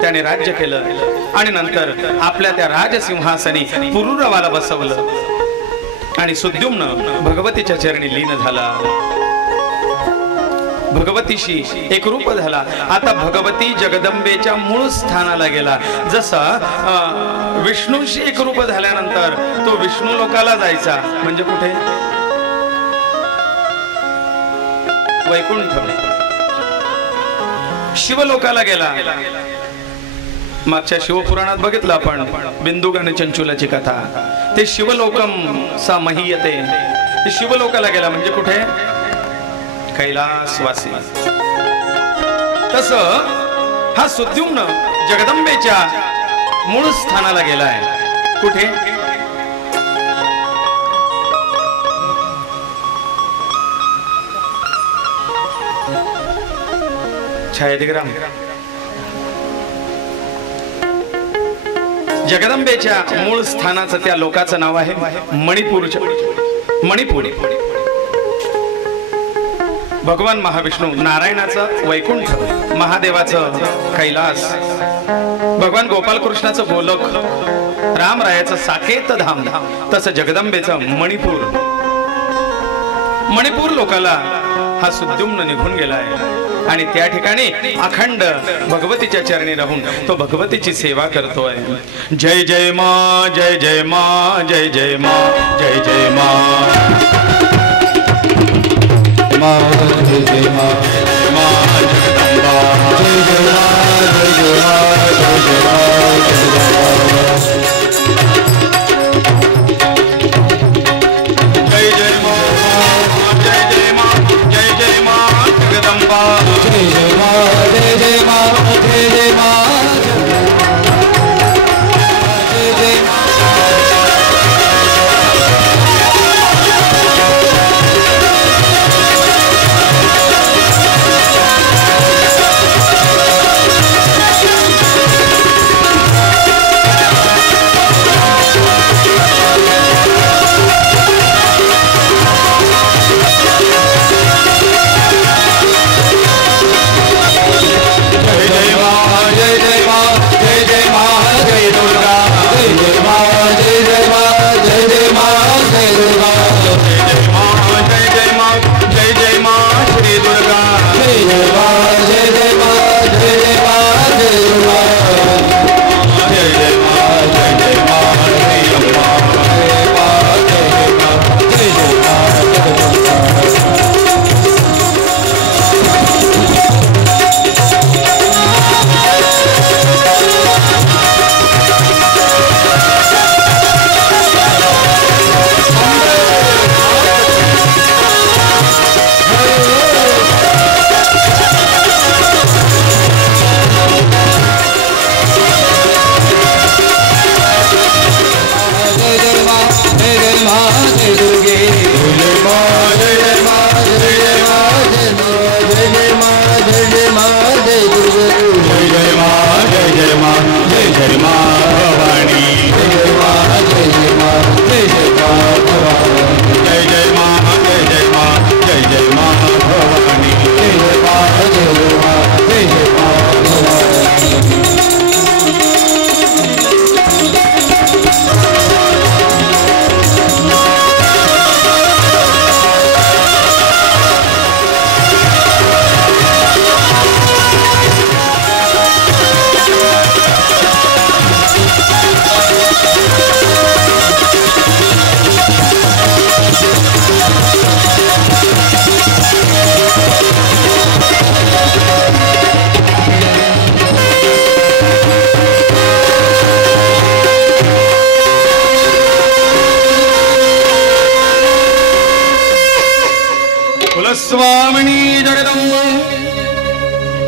त्याने राज्य केलं. आणि नंतर आपल्या त्या राजसिंहासनी पुरुरवाला बसवलं आणि सुद्युम्न भगवतीच्या चरणी लीन झाला, भगवतीशी एकरूप झाला. आता भगवती जगदंबेच्या मूळ स्थानाला गेला. जसं विष्णूशी एकरूप झाल्यानंतर तो विष्णू लोकाला जायचा म्हणजे कुठे? वैकुंठ. शिवलोकाला गेला. मागच्या शिवपुराणात बघितलं आपण बिंदुक आणि चंचुलाची कथा. ते शिवलोकम सा महीयते. ते शिवलोकाला गेला म्हणजे कुठे? कैलासवासी. तसं हा सुद्युम्न जगदंबेच्या मूळ स्थानाला गेलाय. कुठे? छायादिग्राम. जगदंबेच्या मूळ स्थानाचं त्या लोकाचं नाव आहे मणिपूर. मणिपूर भगवान महाविष्णू नारायणाचं वैकुंठ, महादेवाचं कैलास, भगवान गोपालकृष्णाचं गोलोक, रामरायाचं साकेत धाम, तसं जगदंबेचं मणिपूर. मणिपूर लोकाला हा सुद्युम्न निघून गेलाय आणि त्या ठिकाणी अखंड भगवतीच्या चरणी राहून तो भगवतीची सेवा करतोय. जय जय मा, जय जय मा, जय जय मा, जय जय मा, जय जय मा, मा जगदंबा, जय जय मा, जय जय मा, जय जय मा, जय जय मा, जय जय मा, जय जय मा जगदंबा, जय जय मा, जय जय मा, जय जय मा, जय जय मा.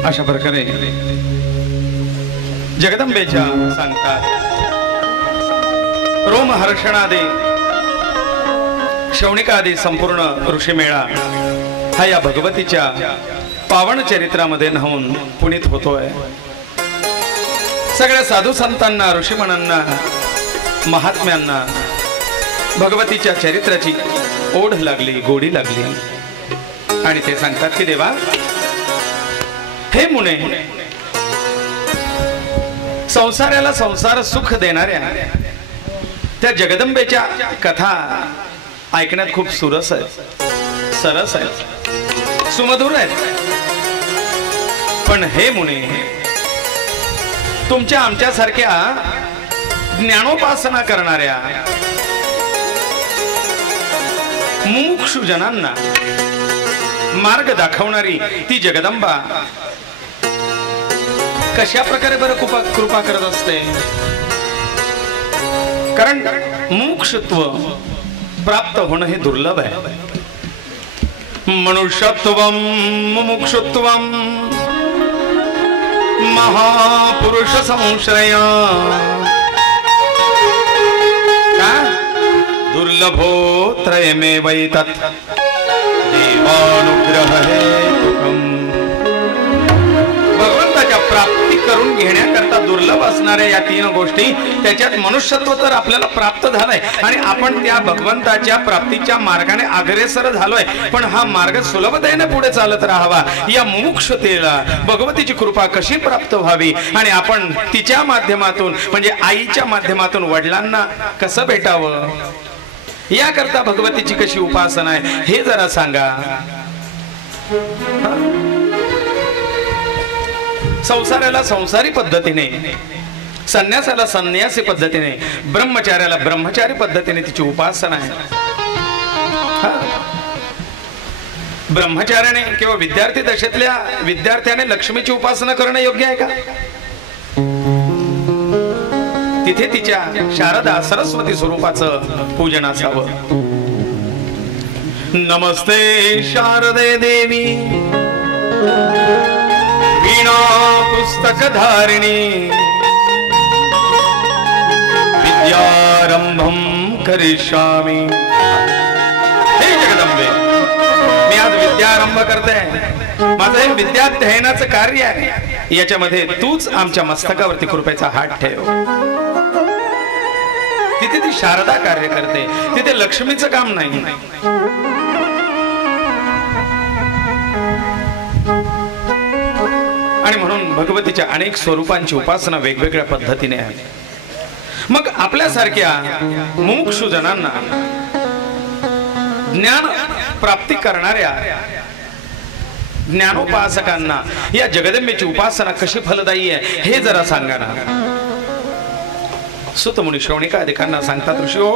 अशा प्रकारे जगदंबेच्या सांगतात रोमहर्षणादे शौनिकादि संपूर्ण ऋषिमेळा हा या भगवतीच्या पावन चरित्रामध्ये न्हावून पुनीत होतोय। सगळ्या साधू संतांना ऋषीमणांना महात्म्यांना भगवतीच्या चरित्राची ओढ लागली गोडी लागली आणि ते सांगतात की देवा हे मुने संसाराला संसार सुख देणाऱ्या त्या जगदंबेच्या कथा ऐकण्यात खूप सुरस आहेत सरस आहेत सुमधुर आहेत पण हे मुने तुमच्या आमच्यासारख्या ज्ञानोपासना करणाऱ्या मुमुक्षु जनांना मार्ग दाखवणारी ती जगदंबा कशा प्रकारे बरं कृपा करत असते कारण मुमुक्षुत्व प्राप्त होणं हे दुर्लभ आहे। मनुष्यत्वम मुमुक्षुत्वम महापुरुष संश्रय दुर्लभो त्रयमेवैतत् देवानुग्रह हेतुकम्। भगवंताच्या प्राप्ती करून घेण्याकरता दुर्लभ असणाऱ्या या तीन गोष्टी त्याच्यात मनुष्यत्व तर आपल्याला प्राप्त झालंय आणि आपण त्या भगवंताच्या प्राप्तीच्या मार्गाने अग्रेसर झालोय पण हा मार्ग सुलभतेने पुढे चालत राहावा या मुमुक्षतेला भगवतीची कृपा कशी प्राप्त व्हावी आणि आपण तिच्या माध्यमातून म्हणजे आईच्या माध्यमातून वडिलांना कसं भेटावं याकरता भगवतीची कशी उपासना आहे हे जरा सांगा। संसाराला संसारी पद्धतीने संन्यासाला संन्यासी पद्धतीने ब्रह्मचार्याला ब्रह्मचारी पद्धतीने तिची उपासना आहे। ब्रह्मचार्याने किंवा विद्यार्थी दशेतल्या विद्यार्थ्याने लक्ष्मीची उपासना करणं योग्य आहे का? तिथे तिच्या शारदा सरस्वती स्वरूपाचं पूजन असावं। नमस्ते शारदे देवी वीणा पुस्तक धारिणी विद्यारंभम करिष्यामि। हे जगदंबे मी आज विद्यारंभ करते माझं हे विद्याध्ययनाचं कार्य आहे याच्यामध्ये तूच आमच्या मस्तकावरती कृपेचा हात ठेव। तिथे ती शारदा कार्य करते तिथे लक्ष्मीचं काम नाही। आणि म्हणून भगवतीच्या अनेक स्वरूपांची उपासना वेगवेगळ्या पद्धतीने आहे। मग आपल्यासारख्या मुमुक्षु जनांना ज्ञान प्राप्ती करणाऱ्या ज्ञानोपासकांना या जगदंबेची उपासना कशी फलदायी आहे हे जरा सांगा ना। सुत मुनी श्रवणिकादिकांना सांगतात ऋषी हो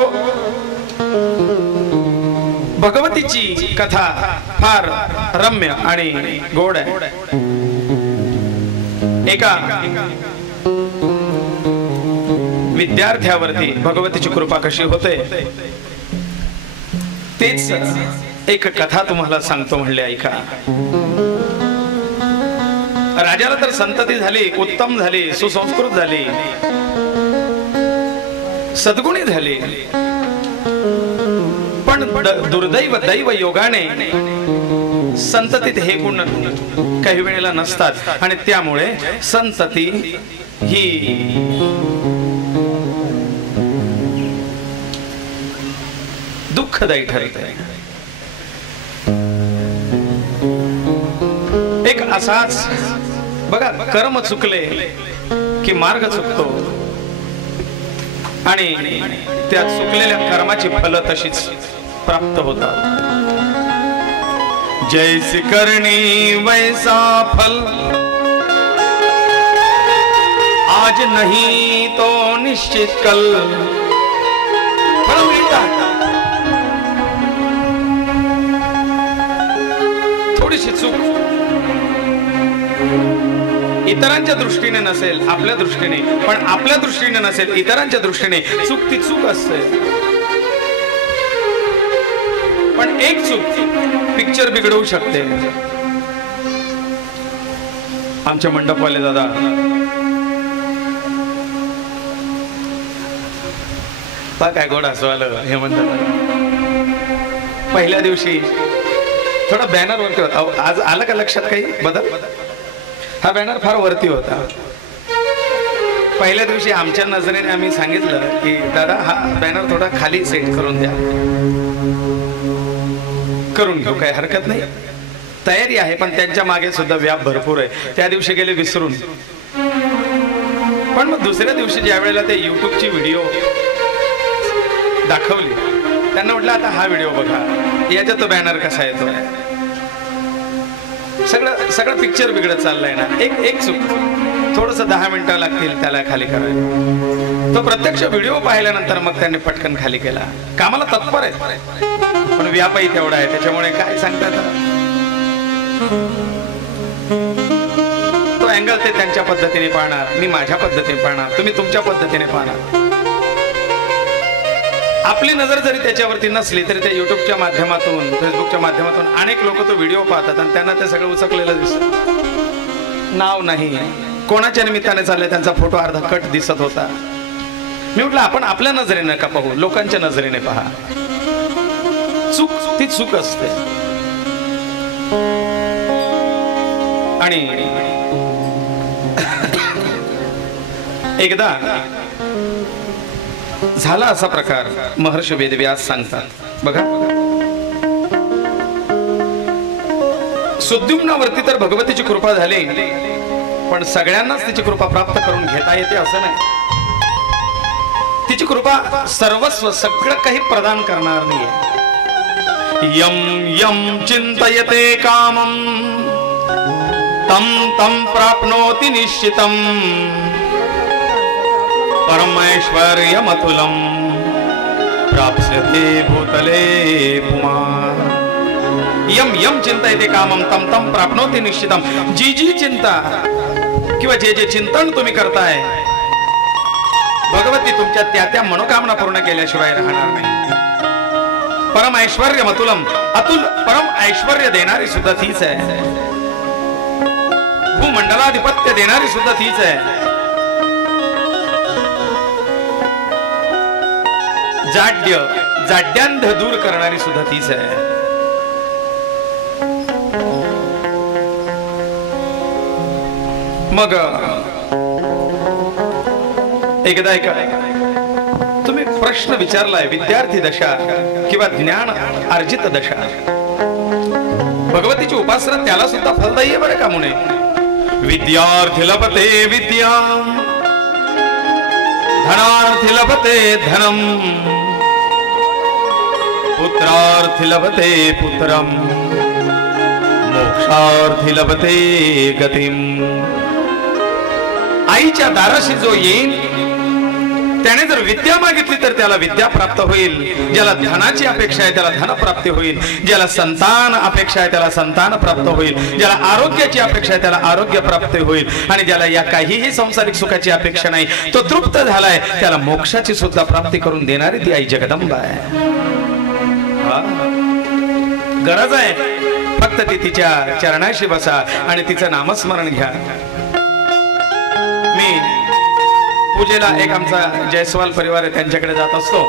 भगवतीची कथा फार रम्य आणि गोड आहे। एका विद्यार्थ्यावरती भगवतीची कृपा कशी होते तेच एक कथा तुम्हाला सांगतो म्हणले ऐका। राजाला तर संतती झाली उत्तम झाली सुसंस्कृत झाली सद्गुणी झाली पण दुर्दैव दैव योगाने संततीत हे गुण काही वेळेला नसतात आणि त्यामुळे संतती ही दुःखदायी ठरते। एक असाच बघा कर्म चुकले की मार्ग चुकतो आणि त्या चुकलेल्या कर्माची फल तशीच प्राप्त होतात। जैसी करनी वैसा फल आज नहीं तो निश्चित कल फल मिळतात। थोडीशी चूक इतरांच्या दृष्टीने नसेल आपल्या दृष्टीने पण आपल्या दृष्टीने नसेल इतरांच्या दृष्टीने चूक ती चूक असते पण एक चूक पिक्चर बिघडवू शकते। आमचे मंडपवाले दादा, काय गोड असं आलं हे म्हणतात. पहिल्या दिवशी थोडा बॅनर वरती होता. आज आलं का लक्षात काही बदल? हा बॅनर फार वरती होता. पहिल्या दिवशी आमच्या नजरेने आम्ही सांगितलं की दादा हा बॅनर थोडा खाली सेट करून द्या. करून घेऊ, काही हरकत नाही, तयारी आहे. पण त्यांच्या मागे सुद्धा व्याप भरपूर आहे. त्या दिवशी गेले विसरून. पण मग दुसऱ्या दिवशी ज्या वेळेला ते युट्यूबची व्हिडिओ दाखवली, त्यांना म्हटलं आता हा व्हिडिओ बघा, याच्यात तो बॅनर कसा येतो. सगळं पिक्चर बिघडत चाललंय ना. एक चूक, थोडस 10 मिनिटं लागतील त्याला खाली करायला. तो प्रत्यक्ष व्हिडिओ पाहिल्यानंतर मग त्यांनी पटकन खाली केला. कामाला तत्पर आहे, पण व्यापही तेवढा आहे, त्याच्यामुळे काय सांगतात. तो अँगल ते त्यांच्या पद्धतीने पाहणार, मी माझ्या पद्धतीने पाहणार, तुम्ही तुमच्या पद्धतीने पाहणार. आपली नजर जरी त्याच्यावरती नसली तरी त्या युट्यूबच्या माध्यमातून, फेसबुकच्या माध्यमातून अनेक लोक तो व्हिडिओ पाहतात आणि त्यांना ते सगळं उचकलेलं दिसत. नाव नाही, कोणाच्या निमित्ताने चाललंय, त्यांचा फोटो अर्धा कट दिसत होता. मी म्हटलं आपण आपल्या नजरेने का पाहू, लोकांच्या नजरेने पहा. चूक ती चूक असते. आणि एकदा झाला असा प्रकार, महर्षी वेदव्यास सांगतात बघा. सुद्युम्नावरती तर भगवतीची कृपा झाली, पण सगळ्यांनाच तिची कृपा प्राप्त करून घेता येते असं नाही. तिची कृपा सर्वस्व सगळं काही प्रदान करणार नाहीये. यम यम चिंतयते कामम तम तम प्राप्नोति निश्चितम परमैश्वर्यमतुलम प्राप्स्यते भूतले पुमान्. यम यम चिंतयते कामम तम तम प्राप्नोति निश्चितम. जी जी चिंता किंवा जे जे चिंतन तुम्ही करताय, भगवती तुमच्या त्या मनोकामना पूर्ण केल्याशिवाय राहणार नाही. परम ऐश्वर्यमतुलम, अतुल परम ऐश्वर्य देणारी सुद्धा तीच आहे. भूमंडलाधिपत्य देणारी सुद्धा तीच आहे. जाड्यांध दूर करणारी सुद्धा तीच आहे. मग एकदा तुम्ही प्रश्न विचारलाय, विद्यार्थी दशा किंवा ज्ञान अर्जित दशा, भगवतीची उपासना त्याला सुद्धा फलदायी आहे बरं का. मुने विद्यार्थी लभते विद्या, धनार्थी लभते धनम, पुत्रार्थी लभते पुत्रम, मोक्षार्थी लभते गतिम. आईच्या दाराशी जो येईल त्याने जर विद्या मागितली तर त्याला विद्या प्राप्त होईल. ज्याला धनाची अपेक्षा आहे त्याला धन प्राप्ती होईल. ज्याला संतान अपेक्षा आहे त्याला संतान प्राप्त होईल. ज्याला आरोग्याची अपेक्षा आहे त्याला आरोग्य प्राप्त होईल. आणि ज्याला या काहीही सांसारिक सुखाची अपेक्षा नाही, तो तृप्त झालाय, त्याला मोक्षाची सुद्धा प्राप्ती करून देणारी ती आई जगदंबा आहे. गरज आहे फक्त ती तिच्या चरणाशी बसा आणि तिचं नामस्मरण घ्या. मी पूजेला एक आमचा जयस्वाल परिवार आहे, त्यांच्याकडे जात असतो.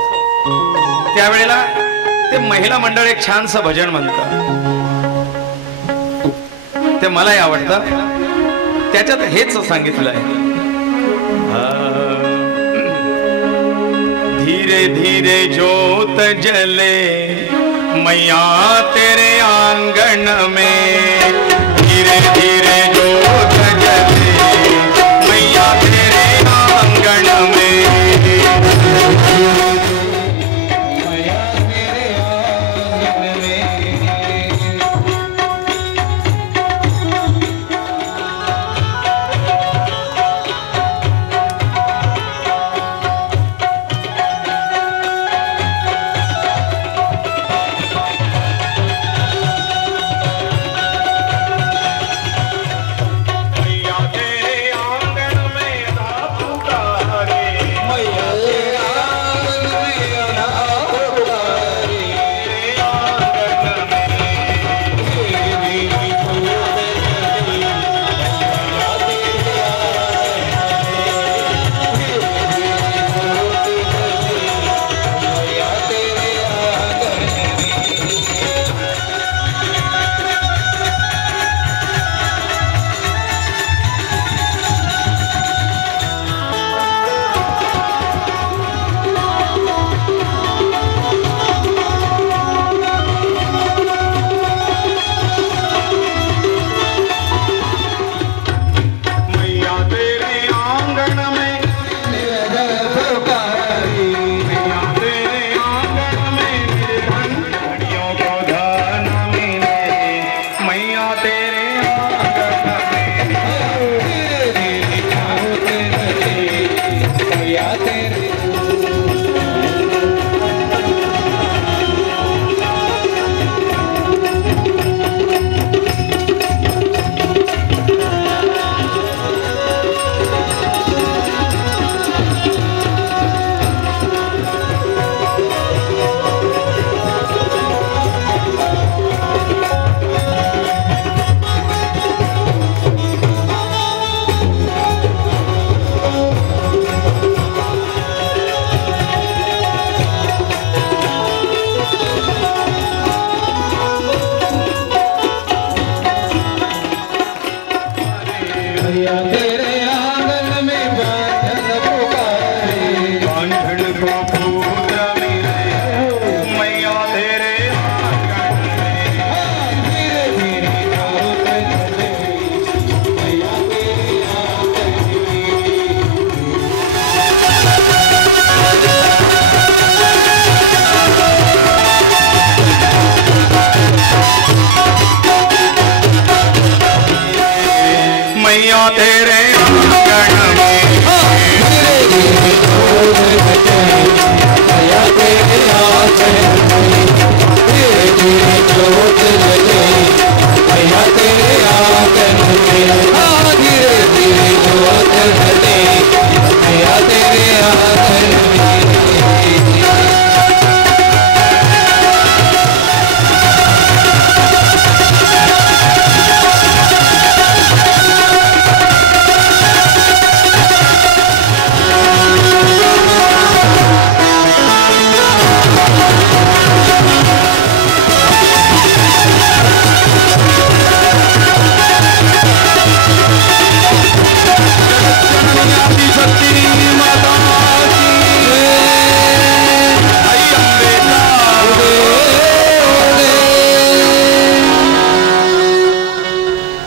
त्यावेळेला ते महिला मंडळ एक छानसं भजन म्हणतं, ते मलाही आवडतं. त्याच्यात हेच सांगितलंय, धीरे धीरे ज्योत जले मैया तेरे आंगन में, धीरे धीरे ज्योत जले मैया तेरे आंगन में, मैया तेरे आंगन में. तेरे आंगन में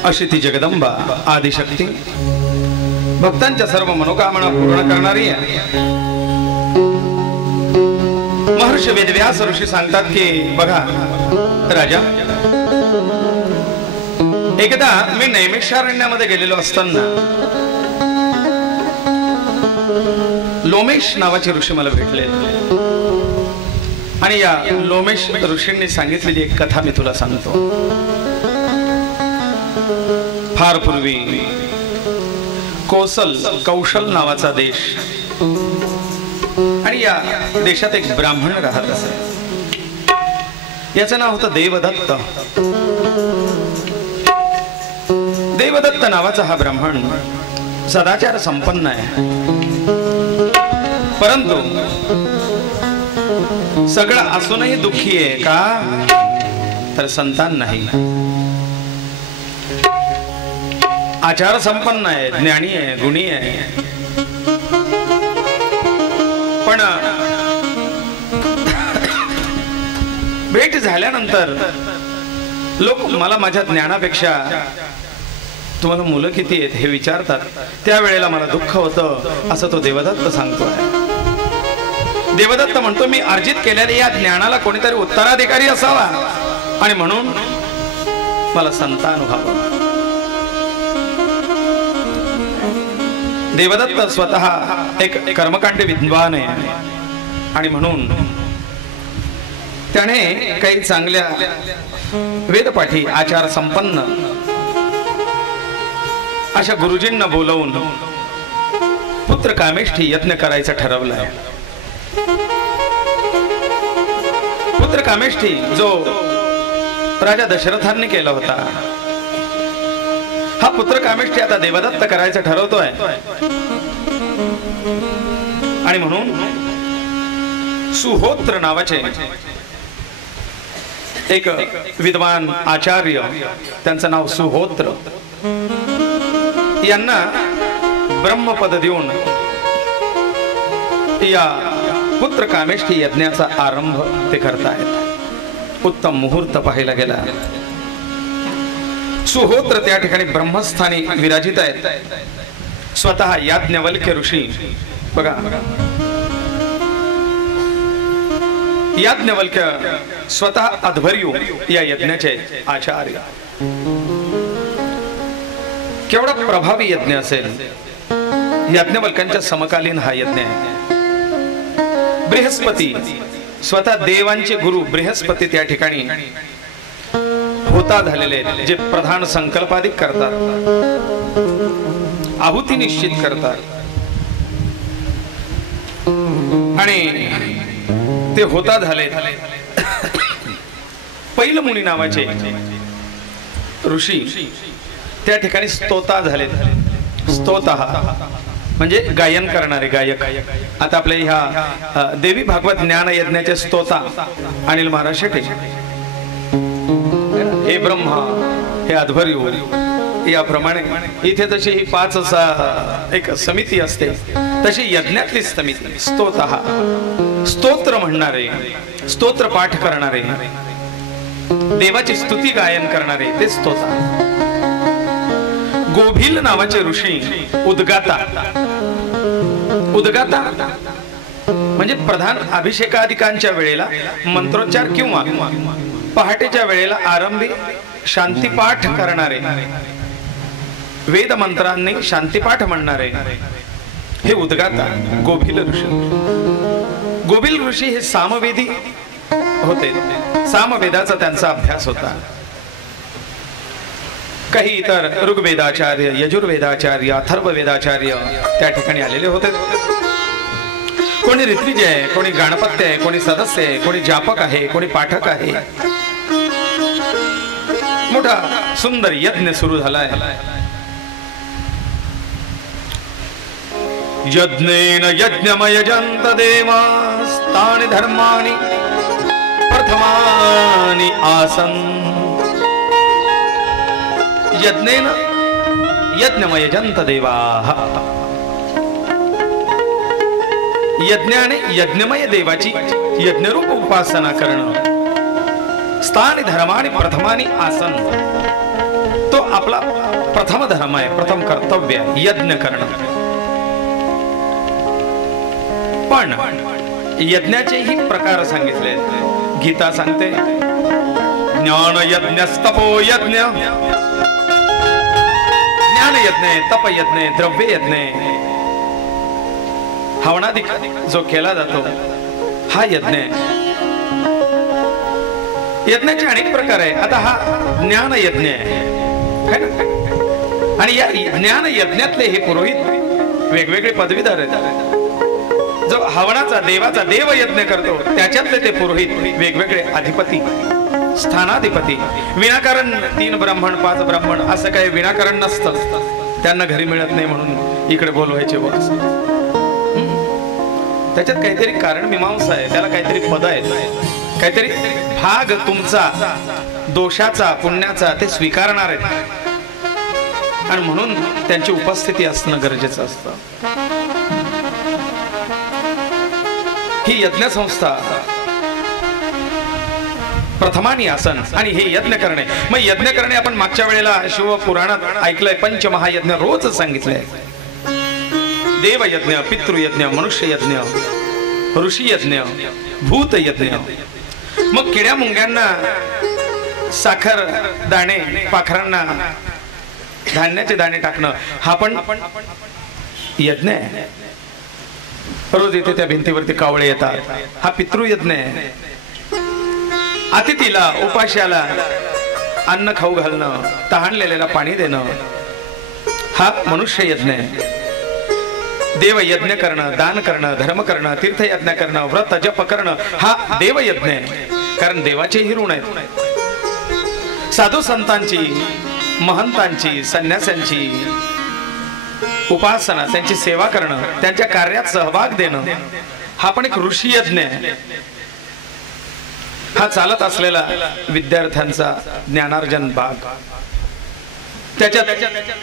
अशी ती जगदंबा आदिशक्ती भक्तांच्या सर्व मनोकामना पूर्ण करणारी आहे। महर्षी वेदव्यास ऋषी सांगतात की बघा राजा, एकदा मी नैमिषारण्यामध्ये गेलेलो असताना लोमेश नावाचे ऋषी मला भेटले आणि या लोमेश ऋषींनी सांगितलेली एक कथा मी तुला सांगतो। फार पूर्वी कौशल नावाचा देश आणि या देशात एक ब्राह्मण राहत असे। याचं नाव होतं देवदत्त। देवदत्त नावाचा हा ब्राह्मण सदाचार संपन्न आहे, परंतु सगळं असूनही दुःखी आहे का तर संतान नाही। आचार संपन्न आहे, ज्ञानी आहे, गुणी आहे, पण भेट झाल्यानंतर लोक मला माझ्या ज्ञानापेक्षा तुम्हाला मुलं किती आहेत हे विचारतात। त्यावेळेला मला दुःख होतं असं तो देवदत्त सांगतोय। देवदत्त म्हणतो मी अर्जित केलेल्या या ज्ञानाला कोणीतरी उत्तराधिकारी असावा आणि म्हणून मला संतान व्हावं। देवदत्त स्वतः एक कर्मकांडी विद्वान आहे आणि म्हणून त्याने काही चांगल्या वेदपाठी आचार संपन्न अशा गुरुजींना बोलवून पुत्र कामेष्ठी यज्ञ करायचं ठरवलंय। पुत्र कामेष्ठी जो राजा दशरथांनी केला होता, हा पुत्र कामेष्ठी आता देवदत्त करायचं ठरवतोय आणि म्हणून सुहोत्र नावाचे एक विद्वान आचार्य, त्यांचं नाव सुहोत्र, यांना ब्रह्मपद देऊन या पुत्र कामेष्ठी यज्ञाचा आरंभ ते करतायत। उत्तम मुहूर्त पाहायला गेला। सुहोत्र त्या ठिकाणी ब्रह्मस्थानी विराजित आहेत। स्वतः याज्ञवल्क्य ऋषी बघा, याज्ञवल्क्य स्वतः अध्वर्यू या यज्ञाचे आचार्य। केवढा प्रभावी यज्ञ असेल, याज्ञवल्क्यांच्या समकालीन हा यज्ञ आहे। बृहस्पती स्वतः देवांचे गुरु बृहस्पती त्या ठिकाणी होता झालेले, जे प्रधान संकल्पादिक करतात, आहुती निश्चित करतात आणि ते होता झाले। पैल मुनी नावाचे ऋषी त्या ठिकाणी स्तोता झाले। स्तोता म्हणजे गायन करणारे गायक। आता आपल्या ह्या देवी भागवत ज्ञान यज्ञाचे स्तोता अनिल महाराज शेटे, हे ब्रह्मा, हे अध्वर्यू, याप्रमाणे इथे जशी ही 5 एक समिती असते तशी यज्ञातली समिती स्तोत्र म्हणणारे, स्तोत्र पाठ करणारे, देवाची स्तुती गायन करणारे ते स्तोत्र. गोभिल नावाचे ऋषी उद्गाता म्हणजे प्रधान अभिषेकाधिकांच्या वेळेला मंत्रोच्चार किंवा पहाटेच्या वेळेला आरंभी शांतिपाठ करणारे, वेद मंत्रांनी शांतिपाठ म्हणणारे हे उद्गाता गोभिल ऋषी. गोभिल ऋषी हे सामवेदी होते. सामवेदाचा त्यांचा अभ्यास होता. काही इतर ऋग्वेदाचार्य, यजुर्वेदाचार्य, अथर्ववेदाचार्य त्या ठिकाणी आलेले होते. कोणी ऋत्विज आहे, कोणी गणपत्य आहे, कोणी सदस्य आहे, कोणी जापक आहे, कोणी पाठक आहे. मोठा सुंदर यज्ञ सुरू झालाय. यज्ञेन यज्ञमयजन्त देवास्तानि धर्माणि प्रथमानि आसन्. यज्ञेन यज्ञमयजन्त देवाः. यज्ञाने यज्ञमय देवाची यज्ञरूप उपासना करणं. स्थानी धर्मानी प्रथमानी आसन, तो आपला प्रथम धर्म आहे, प्रथम कर्तव्य आहे यज्ञ करणं. पण यज्ञाचेही प्रकार सांगितले. गीता सांगते ज्ञान यज्ञ, तपो यज्ञ, ज्ञान यज्ञ, तप यज्ञ, द्रव्य यज्ञ. हवनादी जो केला जातो हा यज्ञ. यज्ञाचे अनेक प्रकार आहे. आता हा ज्ञान यज्ञ आहे ना. आणि या ज्ञान यज्ञातले हे पुरोहित वेगवेगळे पदवीधर आहेत. जो हवनाचा देवाचा देव यज्ञ करतो त्याच्यातले ते पुरोहित वेगवेगळे अधिपती, स्थानाधिपती. विनाकारण 3 ब्राह्मण 5 ब्राह्मण असं काही विनाकारण नसतं. त्यांना घरी मिळत नाही म्हणून इकडे बोलवायचे बस. त्याच्यात काहीतरी कारण मीमांसा आहे. त्याला काहीतरी पद आहेत, काहीतरी भाग तुमचा दोषाचा पुण्याचा ते स्वीकारणार आहेत. आणि म्हणून त्यांची उपस्थिती असणं गरजेचं असतं. ही यज्ञ संस्था प्रथमानी आसन आणि हे यज्ञ करणे. मग यज्ञ करणे आपण मागच्या वेळेला शिवपुराणात ऐकलंय. पंचमहायज्ञ रोज सांगितलंय. देवयज्ञ, पितृयज्ञ, मनुष्य यज्ञ, ऋषी यज्ञ, भूत यज्ञ. मग किड्या मुंग्यांना साखर दाणे, पाखरांना धान्याचे दाणे टाकणं हा पण यज्ञ आहे. रोज इथे त्या भिंतीवरती कावळे येतात, हा पितृयज्ञ आहे. अतिथीला उपाश्याला अन्न खाऊ घालणं, तहानलेल्याला पाणी देणं हा मनुष्य यज्ञ आहे. देव यज्ञ करणं, दान करणं, धर्म करणं, तीर्थयज्ञ करणं, व्रत जप करणं हा देवयज्ञ आहे. कारण देवाचेही ऋण आहेत. साधू संतांची, महंतांची, संन्यासांची उपासना, त्यांची सेवा करणं, त्यांच्या कार्यात सहभाग देणं हा पण एक ऋषी यज्ञ आहे. हा चालत असलेला विद्यार्थ्यांचा ज्ञानार्जन भाग, त्याच्यात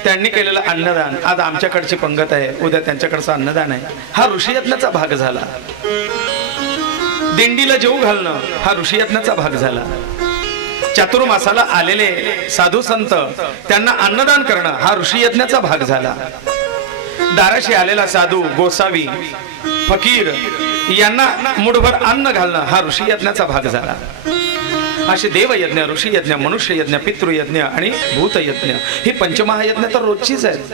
त्यांनी केलेलं अन्नदान. आज आमच्याकडची पंगत आहे, उद्या त्यांच्याकडचं अन्नदान आहे, हा ऋषी यज्ञाचा भाग झाला. दिंडीला जेवू घालणं हा ऋषी यज्ञाचा भाग झाला. चातुर्मासाला आलेले साधू संत त्यांना अन्नदान करणं हा ऋषी यज्ञाचा भाग झाला. दाराशी आलेला साधू, गोसावी, फकीर यांना मुठभर अन्न घालणं हा ऋषी यज्ञाचा भाग झाला. असे देवयज्ञ, ऋषी यज्ञ, मनुष्य यज्ञ, पितृयज्ञ आणि भूतयज्ञ ही पंचमहायज्ञ तर रोजचीच आहेत.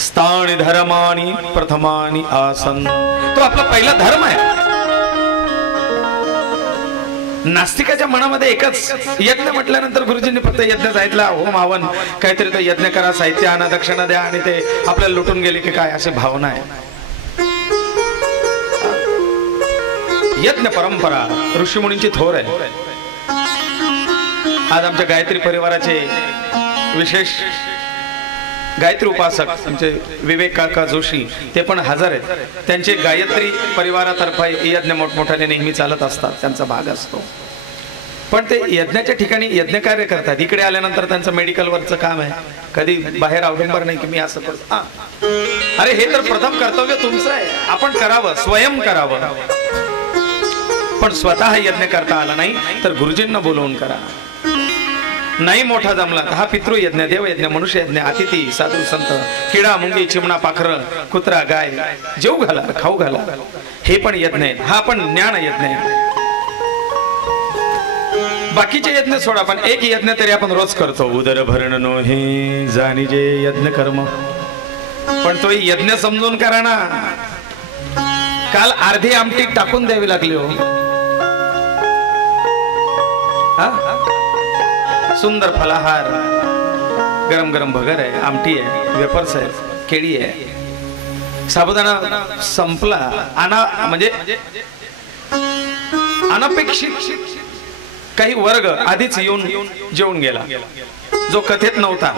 स्थानी धर्मानी प्रथमानी आसन, तो आपला पहिला धर्म आहे. नास्तिकाच्या मनामध्ये एकच यज्ञ म्हटल्यानंतर गुरुजींनी फक्त यज्ञ सांगितला, होम हवन काहीतरी तो यज्ञ करा, साहित्य आणा, दक्षिणा द्या आणि ते आपल्याला लुटून गेले की काय, अशी भावना आहे. यज्ञ परंपरा ऋषीमुनींची थोर आहे. आज आमच्या गायत्री परिवाराचे विशेष गायत्री उपासक आमचे विवेक काका जोशी ते पण हजर आहेत. त्यांचे गायत्री परिवारातर्फे यज्ञ मोठमोठ्याने नेहमी चालत असतात, त्यांचा भाग असतो. पण ते यज्ञाच्या ठिकाणी यज्ञ कार्य करतात. इकडे आल्यानंतर त्यांचं मेडिकलवरचं काम आहे, कधी बाहेर अवलंबर नाही की मी असं करतो. अरे हे तर प्रथम कर्तव्य तुमचं आहे, आपण करावं, स्वयं करावं. पण स्वतः यज्ञ करता आला नाही तर गुरुजींना बोलवून करा. नाही मोठा जमला हा पितृयज्ञ, देवयज्ञ, मनुष्य यज्ञ, अतिथी, साधू, संत, किडा, मुंगी, चिमणा, पाखर, कुत्रा, गाय, जेऊ घाला, खाऊ घाला, हे पण यज्ञ आहे. हा पण ज्ञान यज्ञ आहे. बाकीचे यज्ञ सोडा, पण एक यज्ञ तरी आपण रोज करतो. उदर भरण नो हे जाणीजे यज्ञ कर्म. पण तो यज्ञ समजून करा ना. काल अर्धी आमटी टाकून द्यावी लागली हो. सुंदर फलाहार, गरम गरम भगर आहे, आमटी आहे, वेफर्स आहे, केळी आहे, साबुदाणा संपला. म्हणजे अनपेक्षित काही वर्ग आधीच येऊन जेवून गेला जो कथेत नव्हता,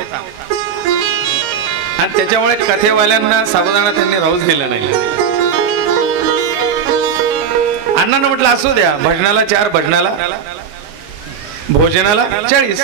आणि त्याच्यामुळे कथेवाल्यांना साबुदाणा त्यांनी राहूच दिला नाही. अण्णांना म्हटलं असू द्या, भजनाला 4, भजनाला भोजनाला 40.